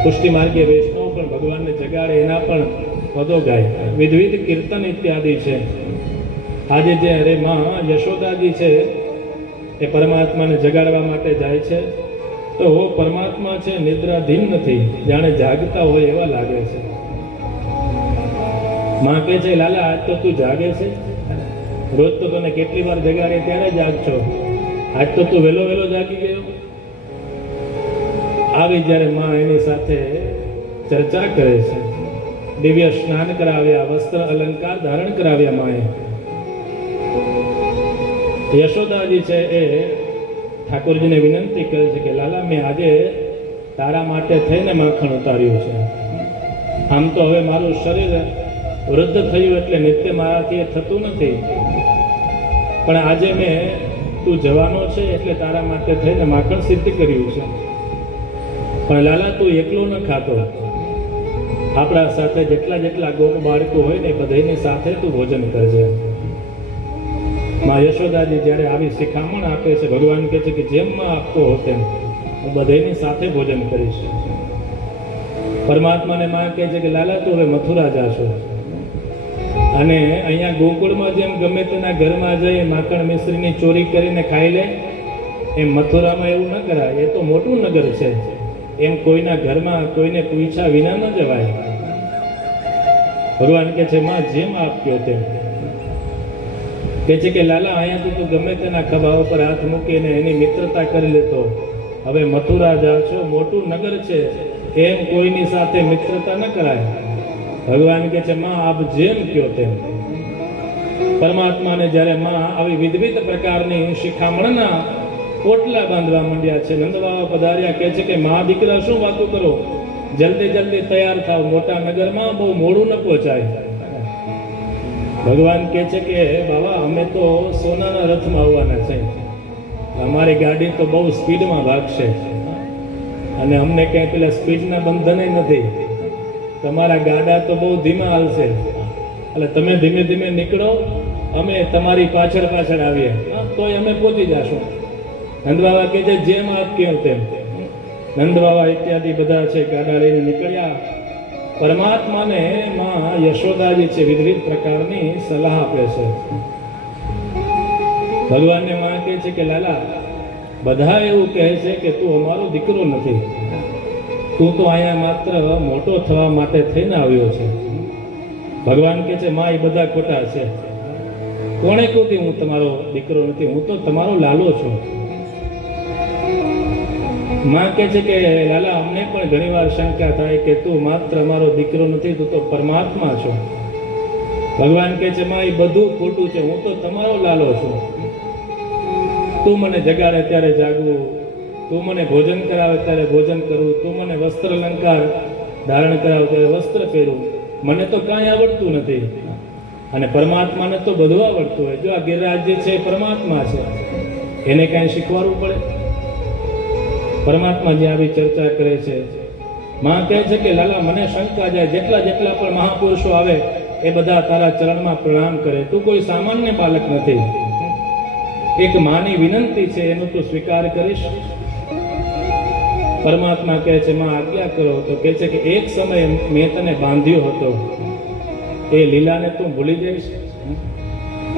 પુષ્ટિ માર્ગીય વૈષ્ણવ પણ ભગવાનને જગાડે, એના પણ પદો ગાય, વિવિધ કીર્તન ઇત્યાદિ છે. આજે જ્યારે માં યશોદાજી છે એ પરમાત્માને જગાડવા માટે જાય છે તો પરમાત્મા છે નિદ્રાધીન નથી, જાણે જાગતા હોય એવા લાગે છે. માં કહે છે લાલા આજ તો તું જાગે છે, રોજ તો તને કેટલી વાર જગાડે ત્યારે જાગશો, આજ તો તું વહેલો જાગી ગયો. આવી જ્યારે માં એની સાથે ચર્ચા કરે છે, દિવ્ય સ્નાન કરાવ્યા, વસ્ત્ર અલંકાર ધારણ કરાવ્યા માએ. યશોદાજી છે એ ઠાકોરજીને વિનંતી કરે છે કે લાલા મેં આજે તારા માટે થઈને માખણ ઉતાર્યું છે. આમ તો હવે મારું શરીર વૃદ્ધ થયું એટલે નિત્ય મારાથી એ થતું નથી, પણ આજે મેં તું જવાનો છે એટલે તારા માટે થઈને માખણ સિદ્ધ કર્યું છે. પણ લાલા તું એકલો ન ખાતો, આપણા સાથે જેટલા ગોપ બાળકો હોય ને બધાની સાથે તું ભોજન કરજે. માં યશોદાજી જ્યારે આવી શિખામણ આપે છે, ભગવાન કહે છે કે જેમ માં આપતો હો તેમ હું બધાની સાથે ભોજન કરીશ. પરમાત્માને માં કહે છે કે લાલા તું હવે મથુરા જાશો અને અહીંયા ગોકુળમાં જેમ ગમે તેના ઘરમાં જઈ માખણ મિશ્રીની ચોરી કરીને ખાઈ લે, એમ મથુરામાં એવું ન કરાય. એ તો મોટું નગર છે, એમ કોઈના ઘરમાં કોઈને પૂછ્યા વિના ન જવાય. ભગવાન કહે છે માં જેમ આપ્યો તેમ. કહે છે કે લાલા અહીંયા તું ગમે તેના ખભા ઉપર હાથ મૂકીને એની મિત્રતા કરી લેતો, હવે મથુરા જા છો, મોટું નગર છે, એમ કોઈની સાથે મિત્રતા ન કરાય. ભગવાન કહે છે માં આપ જેમ કયો તેમ. પરમાત્માને જ્યારે માં આવી વિવિધ પ્રકારની શિખામણના ઓટલા બાંધવા માંડ્યા છે. નંદબાવા પધાર્યા, કહે છે કે મા દીકરા શું વાતો કરો, જલ્દી જલ્દી તૈયાર થાવ, મોટા નગરમાં બહુ મોડું ન પહોંચાય. ભગવાન કહે છે કે બાબા અમે તો સોનાના રથમાં આવવાના છે, અમારી ગાડી તો બહુ સ્પીડમાં ભાગશે અને અમને ક્યાંય પેલા સ્પીડના બંધને નથી, તમારા ગાડા તો બહુ ધીમા હાલશે, એટલે તમે ધીમે ધીમે નીકળો, અમે તમારી પાછળ પાછળ આવીએ તોય અમે પહોંચી જશું. નંદબાવા કહે છે જેમ આપ કહો તેમ. નંદબાવા ઇત્યાદિ બધા છે ગાડા લઈને નીકળ્યા. પરમાત્માને માં યશોદાજી છે વિવિધ પ્રકારની સલાહ આપે છે. ભગવાનને માં કહે છે કે લાલા, બધા એવું કહે છે કે તું અમારો દીકરો નથી, તું તો અહીંયા માત્ર મોટો થવા માટે થઈને આવ્યો છે. ભગવાન કહે છે માં એ બધા ખોટા છે, કોણે કહ્યું હું તમારો દીકરો નથી, હું તો તમારો લાલો છું. માં કહે છે કે લાલા અમને પણ ઘણીવાર શંકા થાય કે તું માત્ર અમારો દીકરો નથી, તું તો પરમાત્મા છો. ભગવાન કહે છે માં એ બધું ખોટું છે, હું તો તમારો લાલો છું. તું મને જગાડે ત્યારે જાગવું, તું મને ભોજન કરાવે ત્યારે ભોજન કરવું, તું મને વસ્ત્ર અલંકાર ધારણ કરાવે ત્યારે વસ્ત્ર પહેરવું, મને તો કાંઈ આવડતું નથી અને પરમાત્માને તો બધું આવડતું હોય. જો આ ગિરિરાજ જે છે એ પરમાત્મા છે, એને કાંઈ શીખવાડવું પડે? પરમાત્મા જે આવી ચર્ચા કરે છે. માં કહે છે કે લાલા મને શંકા જાય, જેટલા જેટલા પણ મહાપુરુષો આવે એ બધા તારા ચરણમાં પ્રણામ કરે, તું કોઈ સામાન્ય બાલક નથી, એક માની વિનંતી છે એનો તું સ્વીકાર કરીશ? પરમાત્મા કહે છે માં આજ્ઞા કરો. તો કહે છે કે એક સમય મેં તને બાંધ્યો હતો, એ લીલાને તું ભૂલી જઈશ?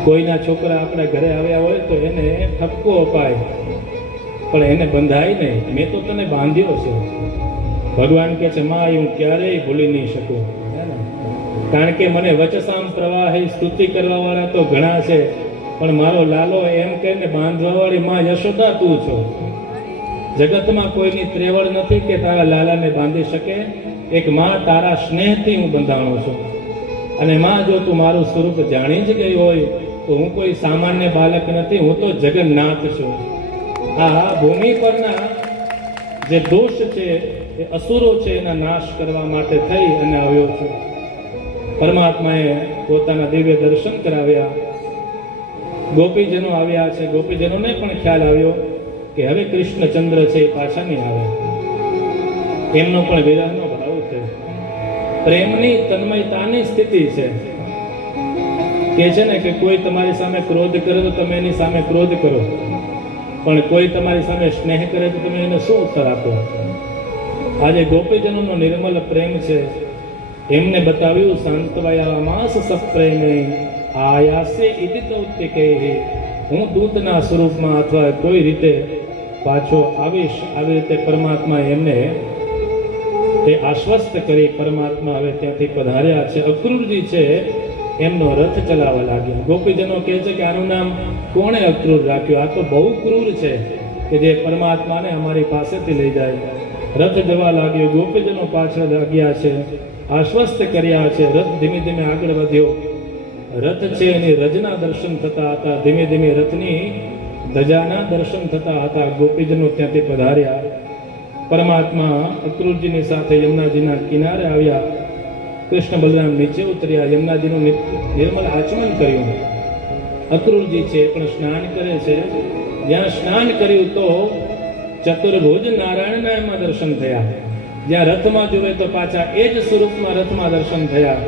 કોઈના છોકરા આપણા ઘરે આવ્યા હોય તો એને ઠપકો અપાય પણ એને બંધાય નહીં, મેં તો તને બાંધ્યો છે. ભગવાન કહે છે માં હું ક્યારેય ભૂલી નહીં શકું, કારણ કે મને વચસામ પ્રવાહી સ્તુતિ કરવા વાળા તો ઘણા છે, પણ મારો લાલો એમ કહીને બાંધવા વાળી માં યશોદા તું છો. જગતમાં કોઈની ત્રેવડ નથી કે તારા લાલાને બાંધી શકે. એક માં તારા સ્નેહથી હું બંધાણો છું, અને માં જો તું મારું સ્વરૂપ જાણી જ ગઈ હોય તો હું કોઈ સામાન્ય બાલક નથી, હું તો જગન્નાથ છું. આ ભૂમિ પરના જે દોષ છે એ અસુરો છે એના નાશ કરવા માટે થઈ અને આવ્યો છું. પરમાત્માએ પોતાના દિવ્ય દર્શન કરાવ્યા, ગોપીજનો આવ્યા છે. ગોપીજનોને પણ ખ્યાલ આવ્યો કે હવે કૃષ્ણચંદ્ર છે એ પાછા નહીં આવે, એમનો પણ વિરહનો ભાવ છે, પ્રેમની તન્મયતાની સ્થિતિ છે. કે છે ને કે કોઈ તમારી સામે ક્રોધ કરે તો તમે એની સામે ક્રોધ કરો, પણ કોઈ તમારી સામે સ્નેહ કરે તો તમે એને શું ઉત્તર આપો? આજે ગોપીજનોનો નિર્મલ પ્રેમ છે, એમને બતાવ્યું શાંતવાયા માસ સપ્રેમે આયાસે ઇતિ તૌત્તિકે, હું દૂતના સ્વરૂપમાં અથવા કોઈ રીતે પાછો આવીશ. આવી રીતે પરમાત્મા એમને તે આશ્વસ્ત કરી પરમાત્મા હવે ત્યાંથી પધાર્યા છે. અક્રૂરજી છે એમનો રથ ચલાવવા લાગ્યા. ગોપીજનો કહે છે કે આનું નામ કોણે અક્રૂર રાખ્યું? આ તો બહુ ક્રૂર છે કે જે પરમાત્માને અમારી પાસેથી લઈ જાય. રથ જવા લાગ્યો, ગોપીજનો પાછળ લાગ્યા છે, આશ્વસ્ત કર્યા છે. રથ ધીમે ધીમે આગળ વધ્યો. રથ છે એની રજના દર્શન થતા હતા, ધીમે ધીમે રથની ધજાના દર્શન થતા હતા. ગોપીજનો ત્યાંથી પધાર્યા. પરમાત્મા અક્રૂરજીની સાથે યમુનાજીના કિનારે આવ્યા. કૃષ્ણ બલરામ નીચે ઉતર્યા, યમુનાજીનું નિર્મલ આચમન કર્યું. અક્રૂરજી છે પણ સ્નાન કરે છે. જ્યાં સ્નાન કર્યું તો ચતુર્ભુજ નારાયણના એમાં દર્શન થયા. જ્યાં રથમાં જોવે તો પાછા એ જ સ્વરૂપમાં રથમાં દર્શન થયા.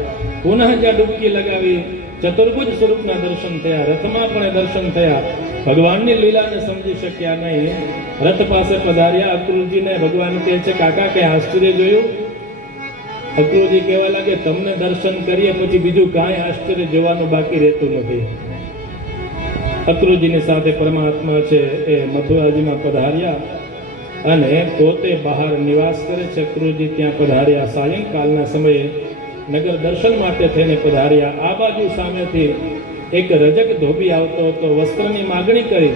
પુનઃ જ્યાં ડૂબકી લગાવી ચતુર્ભુજ સ્વરૂપના દર્શન થયા, રથમાં પણ દર્શન થયા. ભગવાનની લીલાને સમજી શક્યા નહીં. રથ પાસે પધાર્યા. અક્રૂરજીને ભગવાન કહે છે કાકા કે આશ્ચર્ય જોયું? અક્રૂરજી કહેવા લાગે તમને દર્શન કરીએ પછી બીજું કાંઈ આશ્ચર્ય જોવાનું બાકી રહેતું નથી. અક્રૂરજીની સાથે પરમાત્મા છે એ મથુરાજીમાં પધાર્યા અને પોતે બહાર નિવાસ કરે છે. અક્રૂરજી ત્યાં પધાર્યા. સાયંકાલના સમયે નગર દર્શન માટે થઈને પધાર્યા. આ બાજુ સામેથી એક રજક ધોબી આવતો હતો. વસ્ત્રની માગણી કરી,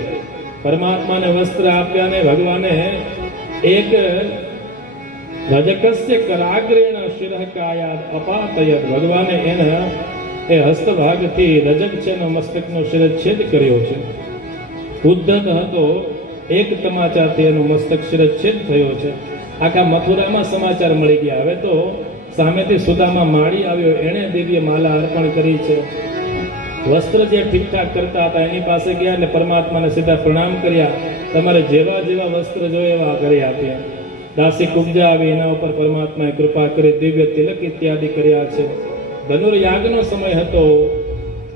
પરમાત્માને વસ્ત્ર આપ્યા અને ભગવાને એક રજકસ્ય કરાગ્રેણ શિરહકાયાદ અપાતયત, ભગવાને એના એ હસ્તભાગથી રજક છે એનો મસ્તકનો શિરચ્છેદ કર્યો છે. ઉદ્ધત હતો એક તમાચારથી એનું મસ્તક શિરચ્છેદ થયો છે. આખા મથુરામાં સમાચાર મળી ગયા. હવે તો સામેથી સુદામા માળી આવ્યો, એણે દિવ્ય માલા અર્પણ કરી છે. વસ્ત્ર જે ઠીકઠાક કરતા હતા એની પાસે ગયા એટલે પરમાત્માને સીધા પ્રણામ કર્યા. તમારે જેવા જેવા વસ્ત્ર જોઈએ એવા કરી આપ્યા. દાસી કુબ્જા આવી, એના ઉપર પરમાત્માએ કૃપા કરી દિવ્ય તિલક ઇત્યાદિ કર્યા છે. ધનુર્યાગનો સમય હતો.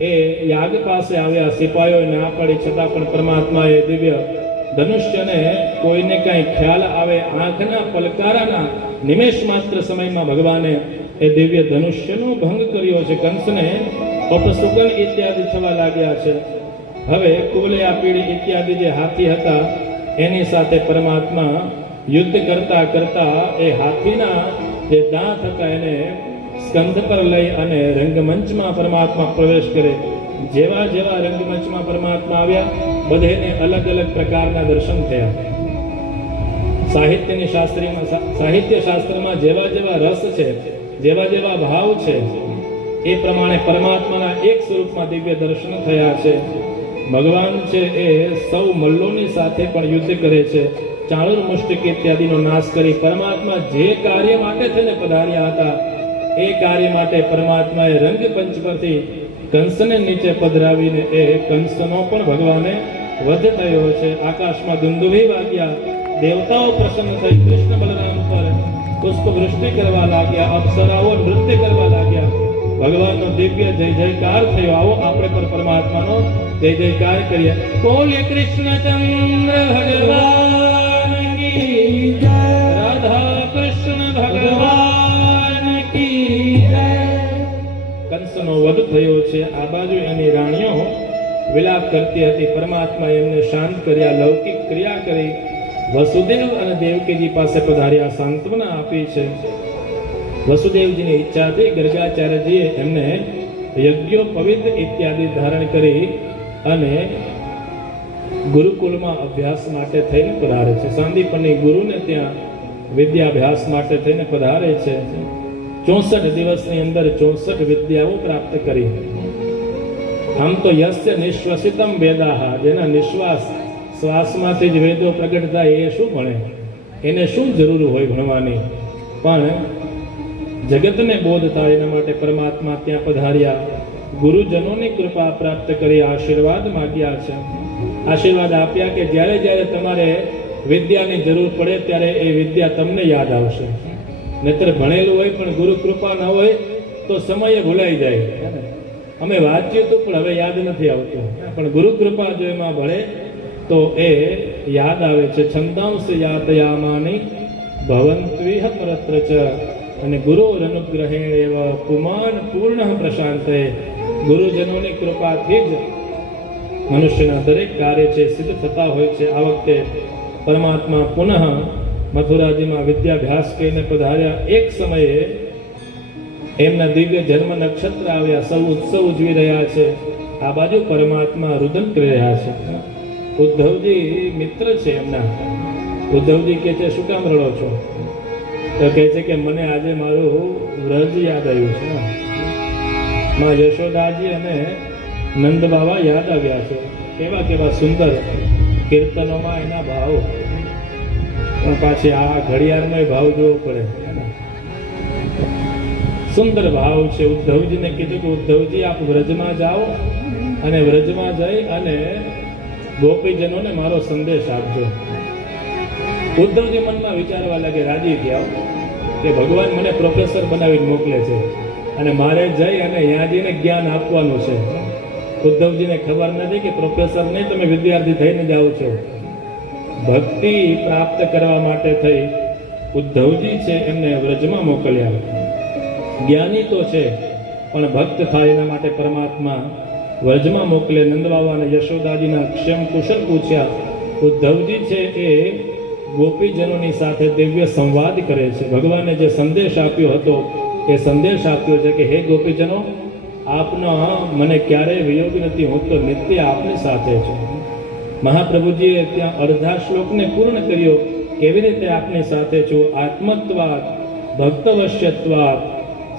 એ યાગ પાસે આવ્યા, સિપાહીઓએ ના પાડી છતાં પણ પરમાત્માએ દિવ્ય ધનુષ્યને કોઈને કાંઈ ખ્યાલ આવે, આંખના પલકારાના નિમેષ માત્ર સમયમાં ભગવાને એ દિવ્ય ધનુષ્યનો ભંગ કર્યો છે. કંસને અપશુકન ઇત્યાદિ થવા લાગ્યા છે. હવે કુવલયા પીડી ઇત્યાદિ જે હાથી હતા એની સાથે પરમાત્મા યુદ્ધ કરતા કરતા એ હાથીના જે દાંત હતા એને સ્કંધ પર લઈ અને રંગમંચમાં પરમાત્મા પ્રવેશ કરે. જેવા જેવા રંગમંચમાં પરમાત્મા આવ્યા બધેને અલગ અલગ પ્રકારના દર્શન થયા. સાહિત્ય શાસ્ત્રમાં જેવા જેવા રસ છે, જેવા જેવા ભાવ છે, એ પ્રમાણે પરમાત્માના એક સ્વરૂપમાં દિવ્ય દર્શન થયા છે. ભગવાન છે એ સૌ મલ્લોની સાથે પણ યુદ્ધ કરે છે. ચાણુર મુષ્ટિક ઇત્યાદિનો નાશ કરી પરમાત્મા જે કાર્ય માટે થઈને પધાર્યા હતા એ કાર્ય માટે પરમાત્માએ રંગપંચ પરથી કંસને નીચે પધરાવીને એ કંસનો પણ ભગવાને વધ થયો છે. આકાશમાં દુંદુભી વાગ્યા, દેવતાઓ પ્રસન્ન થઈ કૃષ્ણ બલરામ પર પુષ્પ વૃષ્ટિ કરવા લાગ્યા, અપ્સરાઓ નૃત્ય કરવા લાગ્યા. ભગવાનનો દિવ્ય જય જયકાર થયો. આવો આપણે પણ પરમાત્માનો જય જયકાર કરીએ. બોલે કૃષ્ણચંદ્ર ભગવાન કી જય, રાધા કૃષ્ણ ભગવાન કી જય. કંસનો વધ થયો છે. આ બાજુ એની રાણીઓ વિલાપ કરતી હતી. પરમાત્મા એમને શાંત કર્યા, લૌકિક ક્રિયા કરી. વસુદેવ અને દેવકીજી પાસે પધાર્યા, સાંત્વના આપી છે. વસુદેવજીની ઈચ્છાથી ગર્ગાચાર્યજીએ એમને યજ્ઞો પવિત્ર ઇત્યાદિ ધારણ કરી અને ગુરુકુળમાં અભ્યાસ માટે થઈને પધારે છે. સાંદીપની ગુરુને ત્યાં વિદ્યાભ્યાસ માટે થઈને પધારે છે. 64 દિવસની અંદર 64 વિદ્યાઓ પ્રાપ્ત કરી. આમ તો યસ્ય નિશ્વસિતમ વેદાહ, જેના નિશ્વાસ શ્વાસમાંથી જ વેદો પ્રગટ થાય એ શું ભણે, એને શું જરૂર હોય ભણવાની, પણ જગતને બોધ થાય એના માટે પરમાત્મા ત્યાં પધાર્યા. ગુરુજનોની કૃપા પ્રાપ્ત કરી આશીર્વાદ માગ્યા છે. આશીર્વાદ આપ્યા કે જ્યારે જ્યારે તમારે વિદ્યાની જરૂર પડે ત્યારે એ વિદ્યા તમને યાદ આવશે. નહીતર ભણેલું હોય પણ ગુરુ કૃપા ન હોય તો સમયે ભૂલાઈ જાય. અમે વાંચ્યું હતું પણ હવે યાદ નથી આવતું, પણ ગુરુ કૃપા જો એમાં ભળે તો એ યાદ આવે છે. છંદાંશ યાતયામાની ભવંત્વિહ પરત્ર ચ, અને ગુરુરનુગ્રહેણ એવ પુમાન પૂર્ણ પ્રશાંતે. ગુરુજનોની કૃપાથી જ મનુષ્યના દરેક કાર્ય છે સિદ્ધ થતા હોય છે. આ વખતે પરમાત્મા પુનઃ મથુરાજીમાં વિદ્યાભ્યાસ કરીને પધાર્યા. એક સમયે એમના દિવ્ય જન્મ નક્ષત્ર આવ્યા, સૌ ઉત્સવ ઉજવી રહ્યા છે. આ બાજુ પરમાત્મા રુદન કરી રહ્યા છે. ઉદ્ધવજી મિત્ર છે એમના. ઉદ્ધવજી કહે છે શું કામ રડો છો? તો કહે છે કે મને આજે મારું વ્રજ યાદ આવ્યું છે. માં યશોદાજી અને નંદ બાબા યાદ આવ્યા છે. કેવા કેવા સુંદર કીર્તનોમાં એના ભાવ, પણ પાછી આ ઘડિયાળનો ભાવ જોવો પડે. સુંદર ભાવ છે. ઉદ્ધવજીને કીધું કે ઉદ્ધવજી આપ વ્રજમાં જાઓ અને વ્રજમાં જઈ અને ગોપીજનોને મારો સંદેશ આપજો. ઉદ્ધવજી મનમાં વિચારવા લાગે, રાજી થયા કે ભગવાન મને પ્રોફેસર બનાવીને મોકલે છે અને મારે જઈ અને ત્યાં જઈને જ્ઞાન આપવાનું છે. ઉદ્ધવજીને ખબર નથી કે પ્રોફેસર નહીં, તમે વિદ્યાર્થી થઈને જાઓ છો. ભક્તિ પ્રાપ્ત કરવા માટે થઈ ઉદ્ધવજી છે એમને વ્રજમાં મોકલ્યા. જ્ઞાની તો છે પણ ભક્ત થાય એના માટે પરમાત્મા વ્રજમાં મોકલે. નંદબાબા અને યશોદાજીના ક્ષેમ કુશળ પૂછ્યા. ઉદ્ધવજી છે એ ગોપીજનોની સાથે દિવ્ય સંવાદ કરે છે. ભગવાને જે સંદેશ આપ્યો હતો એ સંદેશ આપ્યો છે કે હે ગોપીજનો, આપનો મને ક્યારેય વિયોગ નથી, હું તો નિત્ય આપની સાથે છું. મહાપ્રભુજીએ ત્યાં અડધા શ્લોકને પૂર્ણ કર્યો. કેવી રીતે આપની સાથે છું? આત્મત્વાત, ભક્તવશ્યત્વાત,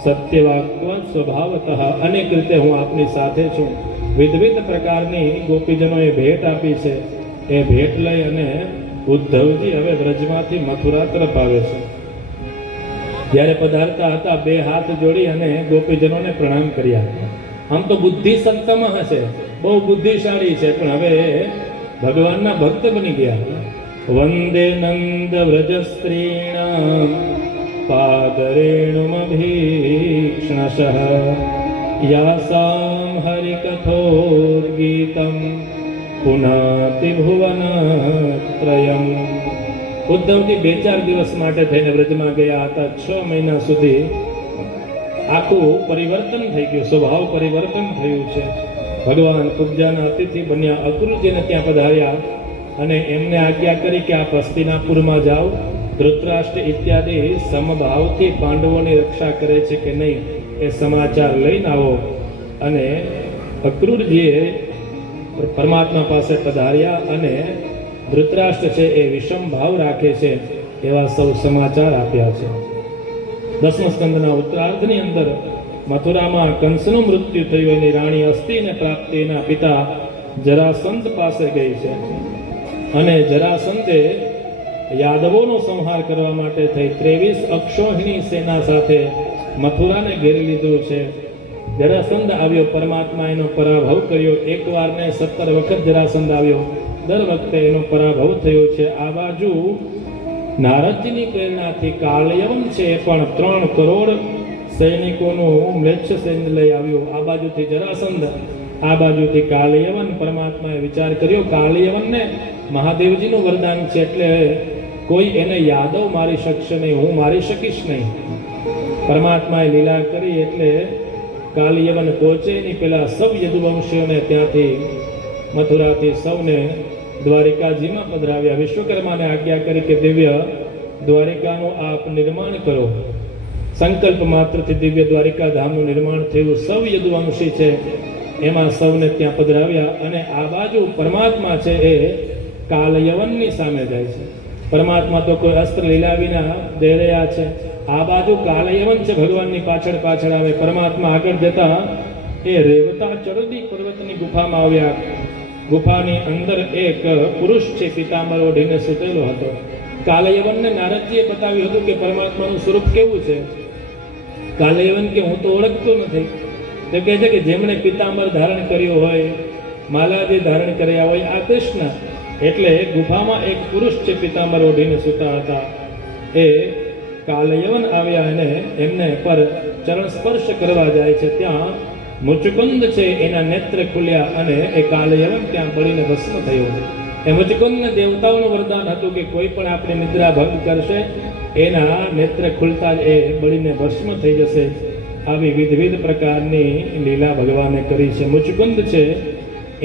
સત્યવાક્વાત સ્વભાવતઃ. અનેક રીતે હું આપની સાથે છું. વિવિધ પ્રકારની ગોપીજનોએ ભેટ આપી છે. એ ભેટ લઈ અને ઉદ્ધવજી હવે વ્રજમાંથી મથુરા તરફ આવે છે. જ્યારે પધારતા હતા બે હાથ જોડી અને ગોપીજનોને પ્રણામ કર્યા. આમ તો બુદ્ધિ સત્તામાં હશે, બહુ બુદ્ધિશાળી છે, પણ હવે ભગવાનના ભક્ત બની ગયા. વંદે નંદ વ્રજ સ્ત્રીણામ પાદરેણુમભીક્ષ્ણશઃ યાસામ હરિકથોર્ગીતમ પુનાતિ ભુવનત્રયમ. ઉદ્ધવજી 2-4 દિવસ માટે થઈને વ્રજમાં ગયા હતા. 6 મહિના સુધી આખું પરિવર્તન થઈ ગયું, સ્વભાવ પરિવર્તન થયું છે. ભગવાન કુબ્જાના અતિથિ બન્યા, અક્રૂરજીને ત્યાં પધાર્યા અને એમને આજ્ઞા કરી કે આપ હસ્તિનાપુરમાં જાઓ, ધૃતરાષ્ટ્ર ઇત્યાદિ સમભાવથી પાંડવોની રક્ષા કરે છે કે નહીં એ સમાચાર લઈને આવો. અને અક્રૂરજીએ પરમાત્મા પાસે પધાર્યા અને ધૃતરાષ્ટ્ર છે એ વિષમ ભાવ રાખે છે એવા સૌ સમાચાર આપ્યા છે. 10મા સ્કંદના ઉત્તરાર્ધની અંદર મથુરામાં કંસનું મૃત્યુ થયું. એની રાણી અસ્તિને પ્રાપ્તિ એના પિતા જરાસંધ પાસે ગઈ છે અને જરાસંધે યાદવોનો સંહાર કરવા માટે થઈ 23 અક્ષોહિણી સેના સાથે મથુરાને ઘેરી લીધું છે. જરાસંધ આવ્યો, પરમાત્મા એનો પરાભવ કર્યો. એકવાર ને 17 વખત જરાસંધ આવ્યો, દર વખતે એનો પરાભવ થયો છે. આ બાજુ નારદજીની પ્રેરણાથી કાલયવન છે એ પણ 3 કરોડ સૈનિકોનું મ્લેચ્છ સૈન્ય લઈ આવ્યો. આ બાજુથી જરાસંધ, આ બાજુથી કાલયવન. પરમાત્માએ વિચાર કર્યો કાલયવનને મહાદેવજીનું વરદાન છે એટલે કોઈ એને યાદવ મારી શકશે નહીં, હું મારી શકીશ નહીં. પરમાત્માએ લીલા કરી એટલે કાલયવન પહોંચે એની પહેલા સૌ યદુવંશીઓને ત્યાંથી મથુરાથી સૌને દ્વારિકાજીમાં પધરાવ્યા. વિશ્વકર્માને આજ્ઞા કરી કે દિવ્ય દ્વારિકાનું આપ નિર્માણ કરો. સંકલ્પ માત્રથી દિવ્ય દ્વારિકા ધામનું નિર્માણ થયું. સૌ યદુવંશી છે એમાં સૌને ત્યાં પધરાવ્યા. અને આ બાજુ પરમાત્મા છે એ કાલયવનની સામે જાય છે. પરમાત્મા તો કોઈ અસ્ત્ર લીલા વિના જઈ રહ્યા છે. આ બાજુ કાલયવન છે ભગવાનની પાછળ પાછળ આવે. પરમાત્મા આગળ જતા એ રેવતા ચરદી પર્વતની ગુફામાં આવ્યા. ગુફાની અંદર એક પુરુષ છે પીતાંબર ઓઢીને સૂતેલો હતો. કાલયવનને નારદજીએ બતાવ્યું હતું કે પરમાત્માનું સ્વરૂપ કેવું છે. કાલયવન કે હું તો ઓળખતો નથી. તો કહે છે કે જેમણે પીતાંબર ધારણ કર્યો હોય, માલા જે ધારણ કર્યા હોય આ કૃષ્ણ. એટલે ગુફામાં એક પુરુષ છે પીતાંબર ઓઢીને સૂતા હતા. એ કાલયવન આવ્યા અને એમને પર ચરણ સ્પર્શ કરવા જાય છે. ત્યાં મુચુકુંદ છે એના નેત્ર ખુલ્યા અને એ કાલયવન ત્યાં બળીને ભસ્મ થયો. એ મુચુકુંદને દેવતાઓનું વરદાન હતું કે કોઈ પણ આપણી નિદ્રા ભંગ કરશે એના નેત્ર ખુલતા જ એ બળીને ભસ્મ થઈ જશે. આવી વિવિધ પ્રકારની લીલા ભગવાને કરી છે. મુચુકુંદ છે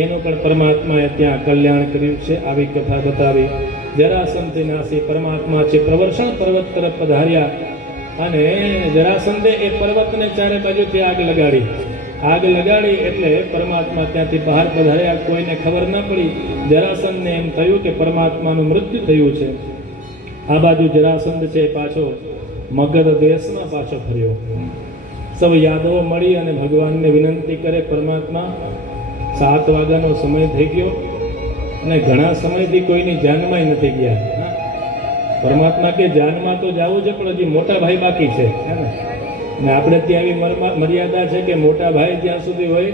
એનું પણ પરમાત્માએ ત્યાં કલ્યાણ કર્યું છે. આવી કથા બતાવી. જરાસંધથી નાસી પરમાત્મા છે પ્રવર્ષણ પર્વત તરફ પધાર્યા અને જરાસંધે એ પર્વતને ચારે બાજુથી આગ લગાડી. આગ લગાડી એટલે પરમાત્મા ત્યાંથી બહાર પધાર્યા. કોઈને ખબર ન પડી. જરાસંધને એમ થયું કે પરમાત્માનું મૃત્યુ થયું છે. આ બાજુ જરાસંધ છે પાછો મગધ દેશમાં પાછો ફર્યો. સૌ યાદવો મળી અને ભગવાનને વિનંતી કરે, પરમાત્મા 7 વાગ્યાનો સમય થઈ ગયો અને ઘણા સમયથી કોઈની જાનમાં નથી ગયા. પરમાત્મા કે જાનમાં તો જવું છે પણ હજી મોટા ભાઈ બાકી છે ને આપણે ત્યાં એવી મર્યાદા છે કે મોટા ભાઈ જ્યાં સુધી હોય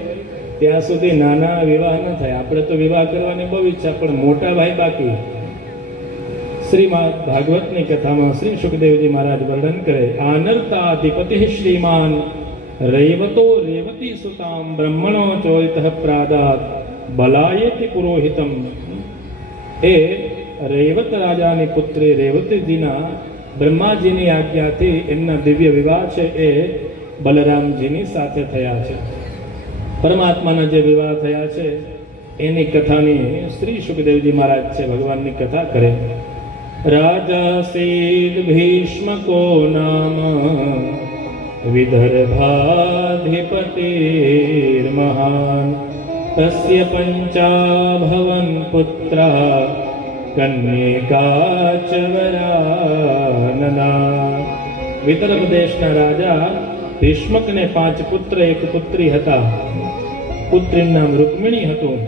ત્યાં સુધી નાના વિવાહ ન થાય. આપણે તો વિવાહ કરવાની બહુ ઈચ્છા પણ મોટા ભાઈ બાકી. શ્રીમદ ભાગવતની કથામાં શ્રી સુખદેવજી મહારાજ વર્ણન કરે, આનર્તાધિપતિ શ્રીમાન રૈવતો રેવતી સુતામ બ્રહ્મણો ચોરિતઃ પ્રાદાત બલાયેતિ પુરોહિતમ. એ રેવત રાજાની પુત્રી રેવતીજીના બ્રહ્માજીની આજ્ઞાથી એમના દિવ્ય વિવાહ છે એ બલરામજીની સાથે થયા છે. પરમાત્માના જે વિવાહ થયા છે એની કથાની શ્રી સુખદેવજી મહારાજ છે ભગવાનની કથા કરે. રાજાસીદ ભીષ્મકો નામ વિદર્ભાધિપતિર્મહાન તસ્ય પંચાભવન પુત્રા કન્યકા ચ વરાનના. વિદર્ભ દેશના રાજા ભીષ્મકને 5 પુત્ર 1 પુત્રી હતા. પુત્રીનું નામ રૂકમિણી હતું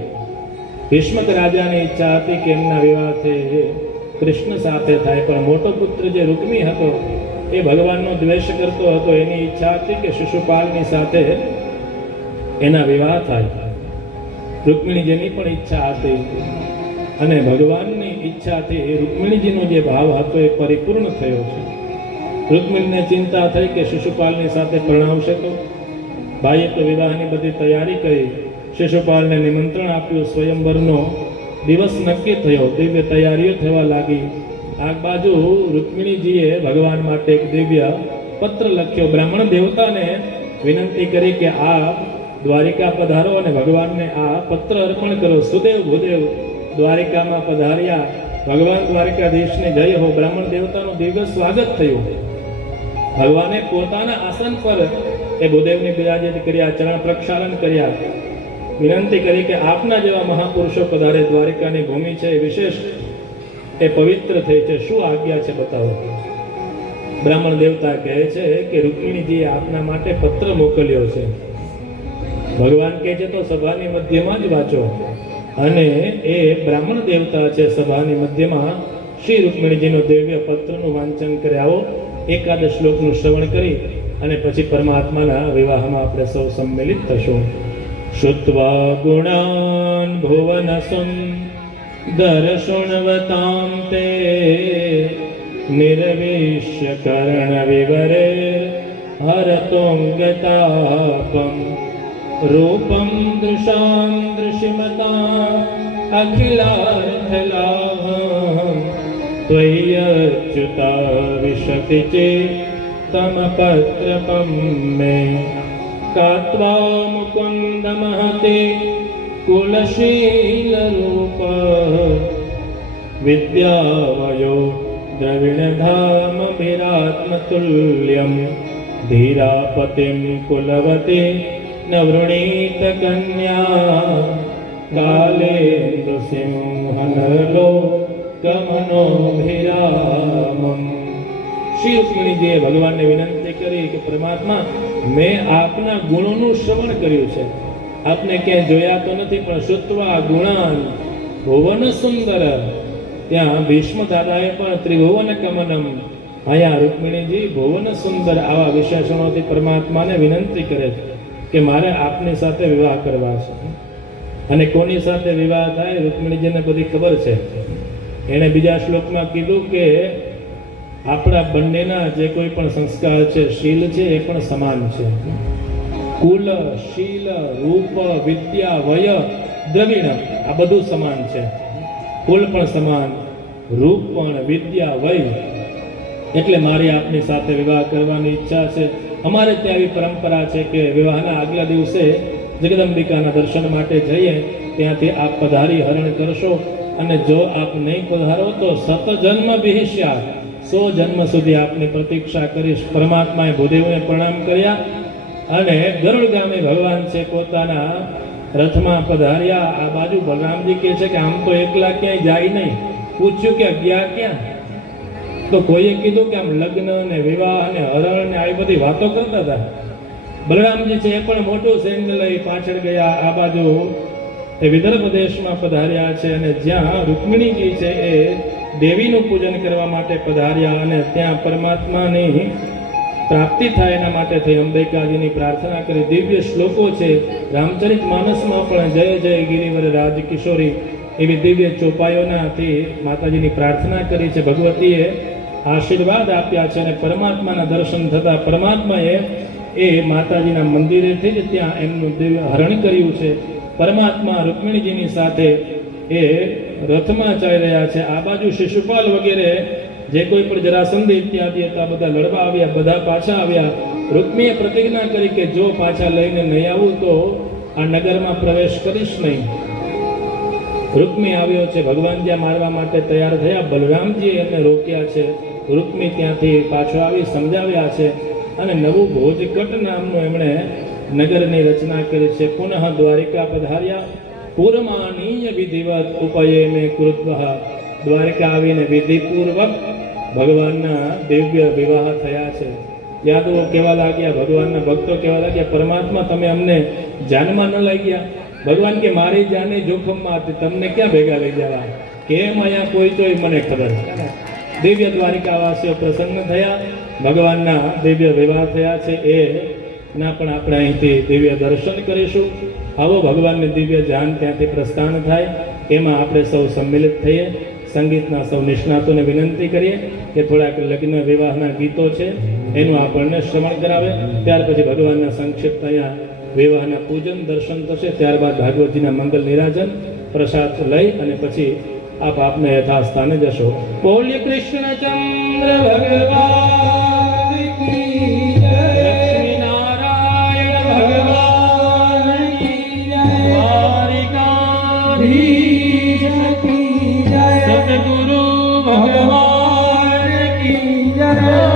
ભીષ્મક રાજાની ઈચ્છા હતી કે એમના વિવાહથી કૃષ્ણ સાથે થાય, પણ મોટો પુત્ર જે રૂકમી હતો એ ભગવાનનો દ્વેષ કરતો હતો. એની ઈચ્છા હતી કે શિશુપાલની સાથે એના વિવાહ થાય. રૂકમિણીજીની પણ ઈચ્છા હતી અને ભગવાનની ઈચ્છાથી રૂકમિણીજીનો જે ભાવ હતો એ પરિપૂર્ણ થયો છે. રૂકમિણીને ચિંતા થઈ કે શિશુપાલની સાથે પરણાવશે તો. ભાઈએ તો વિવાહની બધી તૈયારી કરી, શિશુપાલને નિમંત્રણ આપ્યું, સ્વયંવરનો દિવસ નક્કી થયો, દિવ્ય તૈયારીઓ થવા લાગી. આ બાજુ રૂકમિણીજીએ ભગવાન માટે એક દિવ્ય પત્ર લખ્યો, બ્રાહ્મણ દેવતાને વિનંતી કરી કે આ દ્વારિકા પધારો અને ભગવાનને આ પત્ર અર્પણ કરો. સુદેવ ભૂદેવ દ્વારિકામાં પધાર્યા, ભગવાન દ્વારિકાધીશને જય હો. બ્રાહ્મણ દેવતાનું દિવ્ય સ્વાગત થયું. ભગવાને પોતાના આસન પર એ ભૂદેવને બિરાજિત કર્યા, ચરણ પ્રક્ષાલન કર્યા, વિનંતી કરી કે આપના જેવા મહાપુરુષો પધારે. દ્વારિકાની ભૂમિ છે એ વિશેષ, એ પવિત્ર થઈ છે, શું આજ્ઞા છે બતાવો. બ્રાહ્મણ દેવતા કહે છે કે રૂકમિણીજીએ આપના માટે પત્ર મોકલ્યો છે. ભગવાન કહે છે તો સભાની મધ્યમાં જ વાંચો. અને એ બ્રાહ્મણ દેવતા છે સભાની મધ્યમાં શ્રી રૂકમિણીજીનો દિવ્ય પત્રનું વાંચન કરે. આવો એકાદ શ્લોકનું શ્રવણ કરી અને પછી પરમાત્માના વિવાહમાં આપણે સૌ સંમિલિત થશું. શ્રુત્વા ગુણાન ભુવન સુંદરશુણવતાં તે નિર્વિશ્ય કર્ણ વિવરે હરતોંગતાપમ રૂપમ દૃશાં દૃશ્યમતા અખિલાર્થલાભં ત્વય્યચ્યુતા વિશતિ ચેતમ પત્રપમ મે કાત્વા મુકુંદ મહતે કુલશીલ રૂપ વિદ્યાવયો દ્રવિણધામ વિરાત્મતુલ્યમ ધીરાપતિમ કુલવતે ન વૃણીત કન્યા કાલેન્દુ સિંહનલો ગમનોભિરામમ. શ્રી રૂકમિણીજીએ ભગવાનને વિનંતી કરી કે પરમાત્મા, મેં આપના ગુણોનું શ્રવણ કર્યું છે, આપને ક્યાંય જોયા તો નથી, પણ શ્રુત્વા ગુણાન ભુવન સુંદર, ત્યાં ભીષ્મ દાદાએ પણ ત્રિભુવન કમનમ, અહીંયા રૂકમિણીજી ભુવન સુંદર આવા વિશેષણોથી પરમાત્માને વિનંતી કરે છે કે મારે આપની સાથે વિવાહ કરવા છે. અને કોની સાથે વિવાહ થાય રૂકમિણીજીને બધી ખબર છે. એણે બીજા શ્લોકમાં કીધું કે આપણા બંનેના જે કોઈ પણ સંસ્કાર છે, શીલ છે, એ પણ સમાન છે. કુલ, શીલ, રૂપ, વિદ્યા, વય, દ્રવિણ આ બધું સમાન છે. કુલ પણ સમાન, રૂપ પણ, વિદ્યા, વય. એટલે મારી આપની સાથે વિવાહ કરવાની ઈચ્છા છે. અમારે ત્યાં એવી પરંપરા છે કે વિવાહના આગલા દિવસે જગદંબિકાના દર્શન માટે જઈએ, ત્યાંથી આપ પધારી હરણ કરશો, અને જો આપ નહીં પધારો તો સતજન્મ વિહિષ્યા, 100 જન્મ સુધી આપની પ્રતીક્ષા કરીશ. પરમાત્માએ ભૂદેવને પ્રણામ કર્યા અને ગરુડ ગામે ભગવાન છે પોતાના રથમાં પધાર્યા. આ બાજુ બલરામજી કહે છે કે આમ તો એકલા ક્યાંય જાય નહીં. પૂછ્યું કે ગયા ક્યાં? તો કોઈએ કીધું કે આમ લગ્ન ને વિવાહ ને હરણ ને આવી બધી વાતો કરતા હતા. બલરામજી છે એ પણ મોટું સૈન્ય લઈ પાછળ ગયા. આ બાજુ એ વિદર્ભ દેશમાં પધાર્યા છે અને જ્યાં રૂકમિણીજી છે એ દેવીનું પૂજન કરવા માટે પધાર્યા અને ત્યાં પરમાત્માની પ્રાપ્તિ થાય એના માટે થઈ અંબિકાજીની પ્રાર્થના કરી. દિવ્ય શ્લોકો છે. રામચરિત માનસમાં પણ જય જય ગિરિવર રાજ કિશોરી એવી દિવ્ય ચોપાઈઓનાથી માતાજીની પ્રાર્થના કરી છે. ભગવતીએ આશીર્વાદ આપ્યા છે અને પરમાત્માના દર્શન થતા પરમાત્માએ એ માતાજીના મંદિરેથી જ ત્યાં એમનું દિવ્ય હરણ કર્યું છે. પરમાત્મા રૂકમિણીજીની સાથે એ રથમાં ચાલી રહ્યા છે. આ બાજુ શિશુપાલ વગેરે જે કોઈ પણ જરાસંધી ઇત્યાદિ હતા બધા લડવા આવ્યા, બધા પાછા આવ્યા. રૂકમીએ પ્રતિજ્ઞા કરી કે જો પાછા લઈને નહીં આવું તો આ નગરમાં પ્રવેશ કરીશ નહીં. રૂકમી આવ્યો છે. ભગવાન જ્યાં મારવા માટે તૈયાર થયા, બલરામજીએ એમને રોક્યા છે. રૂકમી ત્યાંથી પાછો આવી સમજાવ્યા છે અને નવું ભોજકટ નામનું એમણે નગરની રચના કરી છે. પુનઃ દ્વારિકા પધાર્યા. પૂર્વમાનીય વિધિવત ઉપયે મેં કૃતવઃ. દ્વારિકા આવીને વિધિપૂર્વક ભગવાનના દિવ્ય વિવાહ થયા છે. યાદવો કહેવા લાગ્યા, ભગવાનના ભક્તો કહેવા લાગ્યા, પરમાત્મા તમે અમને જાનમાં ન લઈ ગયા, ભગવાન કે મારી જાને જોખમમાં હતી, તમને ક્યાં ભેગા લઈ જવા, કેમ અહીંયા કોઈ તો એ મને ખબર. દિવ્ય દ્વારિકાવાસીઓ પ્રસન્ન થયા, ભગવાનના દિવ્ય વિવાહ થયા છે એ ના પણ આપણે અહીંથી દિવ્ય દર્શન કરીશું. આવો ભગવાનની દિવ્ય જાન ત્યાંથી પ્રસ્થાન થાય એમાં આપણે સૌ સંમિલિત થઈએ. સંગીતના સૌ નિષ્ણાતોને વિનંતી કરીએ કે થોડાક લગ્ન વિવાહના ગીતો છે એનું આપણને શ્રવણ કરાવે. ત્યાર પછી ભગવાનના સંક્ષિપ્ત અહીંયા વિવાહના પૂજન દર્શન થશે. ત્યારબાદ ભાગવતજીના મંગલ નિરાજન પ્રસાદ લઈ અને પછી આપ આપને યથાસ્થાને જશો. બોલ્ય કૃષ્ણચંદ્ર ભગવાન કી જય. લક્ષ્મી નારાયણ ભગવાન કી જય. દ્વારિકાધીશ કી જય. સદગુરુ ભગવાન કી જય.